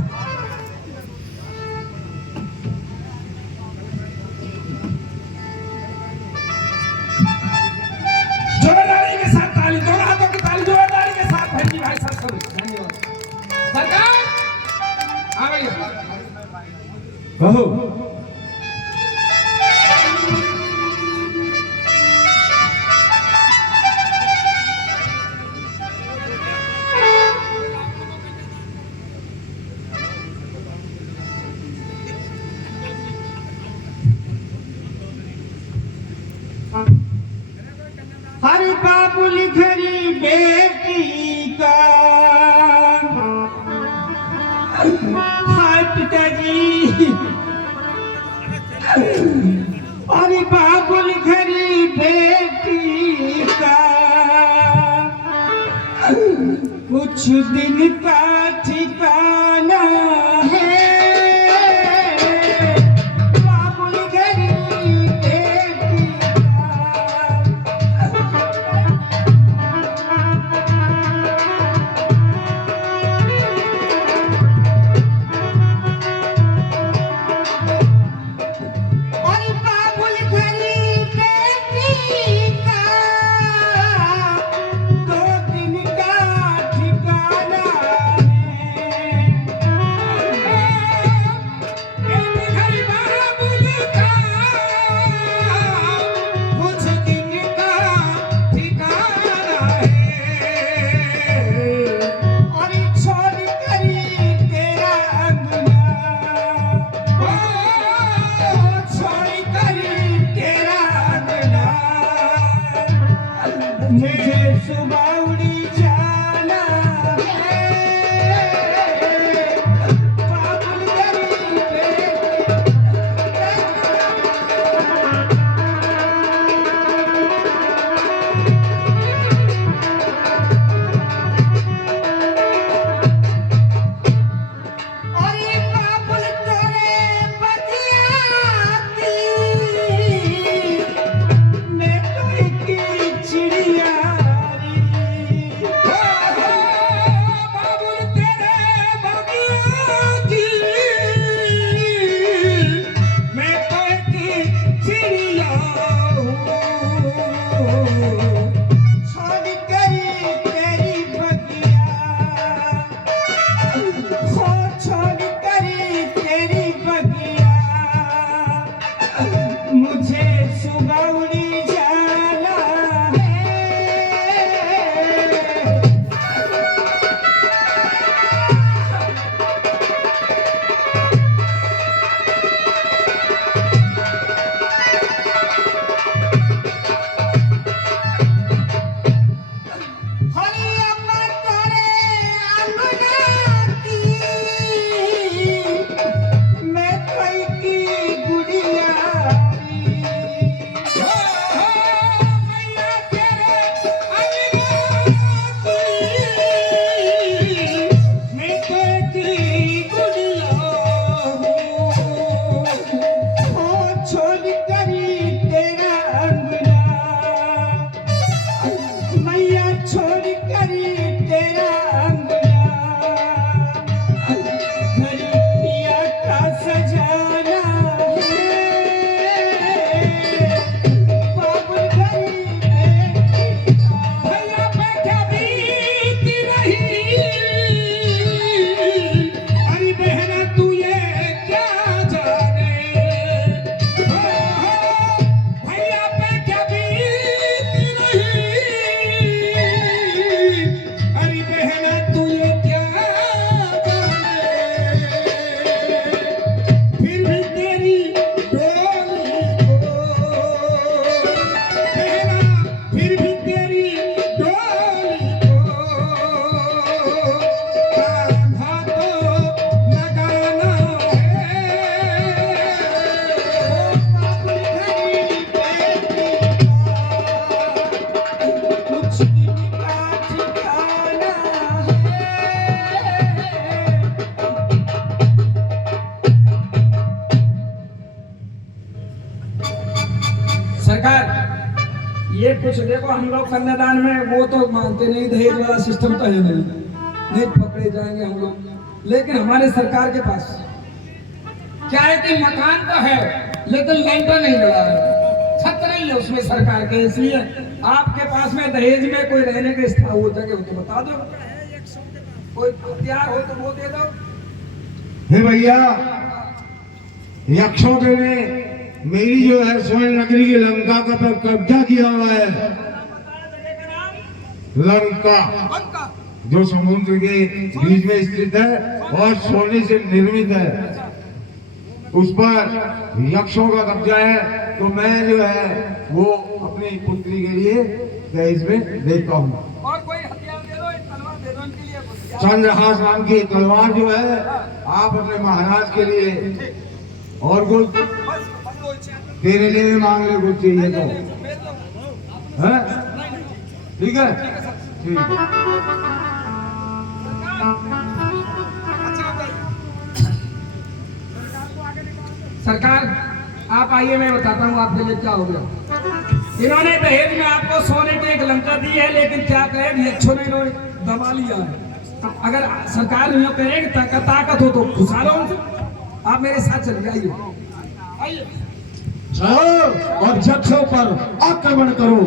जोरदारी के साथ ताली, दोनों हाथों की ताली जोरदारी के साथ भेजी भाई सब सब। धन्यवाद सरकार। आ गई। कहो। हर बाबुल घरी बेटी का हाय पिताजी। अरे बाबुल घरी बेटी का कुछ दिन का ठिकाना है। बाबुल घरी बेटी और बाबुल घरी बेटी का 2 दिन का ठिकाना है। ये कुछ देखो, हम लोग कन्यादान में वो तो मानते नहीं, दहेज वाला सिस्टम तो है नहीं पकड़े जाएंगे हम लोग। लेकिन हमारे सरकार के पास क्या है कि मकान तो है लेकिन लेंटर नहीं लगा है, छत नहीं है उसमें सरकार के। इसलिए आपके पास में दहेज में कोई रहने के स्थान वो जगह हो तो बता दो, कोई तैयार हो तो वो दे दो। हे भैया, यक्षों के ने मेरी जो है स्वर्ण नगरी की लंका का पर कब्जा किया हुआ है। लंका जो समुद्र के बीच में स्थित है और सोने से निर्मित है, उस पर यक्षों का कब्जा है। तो मैं जो है वो अपनी पुत्री के लिए दहेज में देता हूँ। और कोई हथियार दे दो, एक तलवार दे दो इनके लिए। चंद्रहास नाम की तलवार जो है आप अपने महाराज के लिए, और कुछ तेरे लिए भी मांग ले, कुछ चाहिए तो है? ठीक है, ठीक है। सरकार आप आइए, मैं बताता हूँ आपके लिए क्या हो गया। इन्होंने दहेज में आपको सोने की एक लंका दी है, लेकिन क्या कहे यक्षों ने इन्होंने दबा लिया है। अगर सरकार नहीं करेगी ताकत हो तो घुसा लो उनसे। आप मेरे साथ चलिए, आइए जाओ और यक्षों पर आक्रमण करो।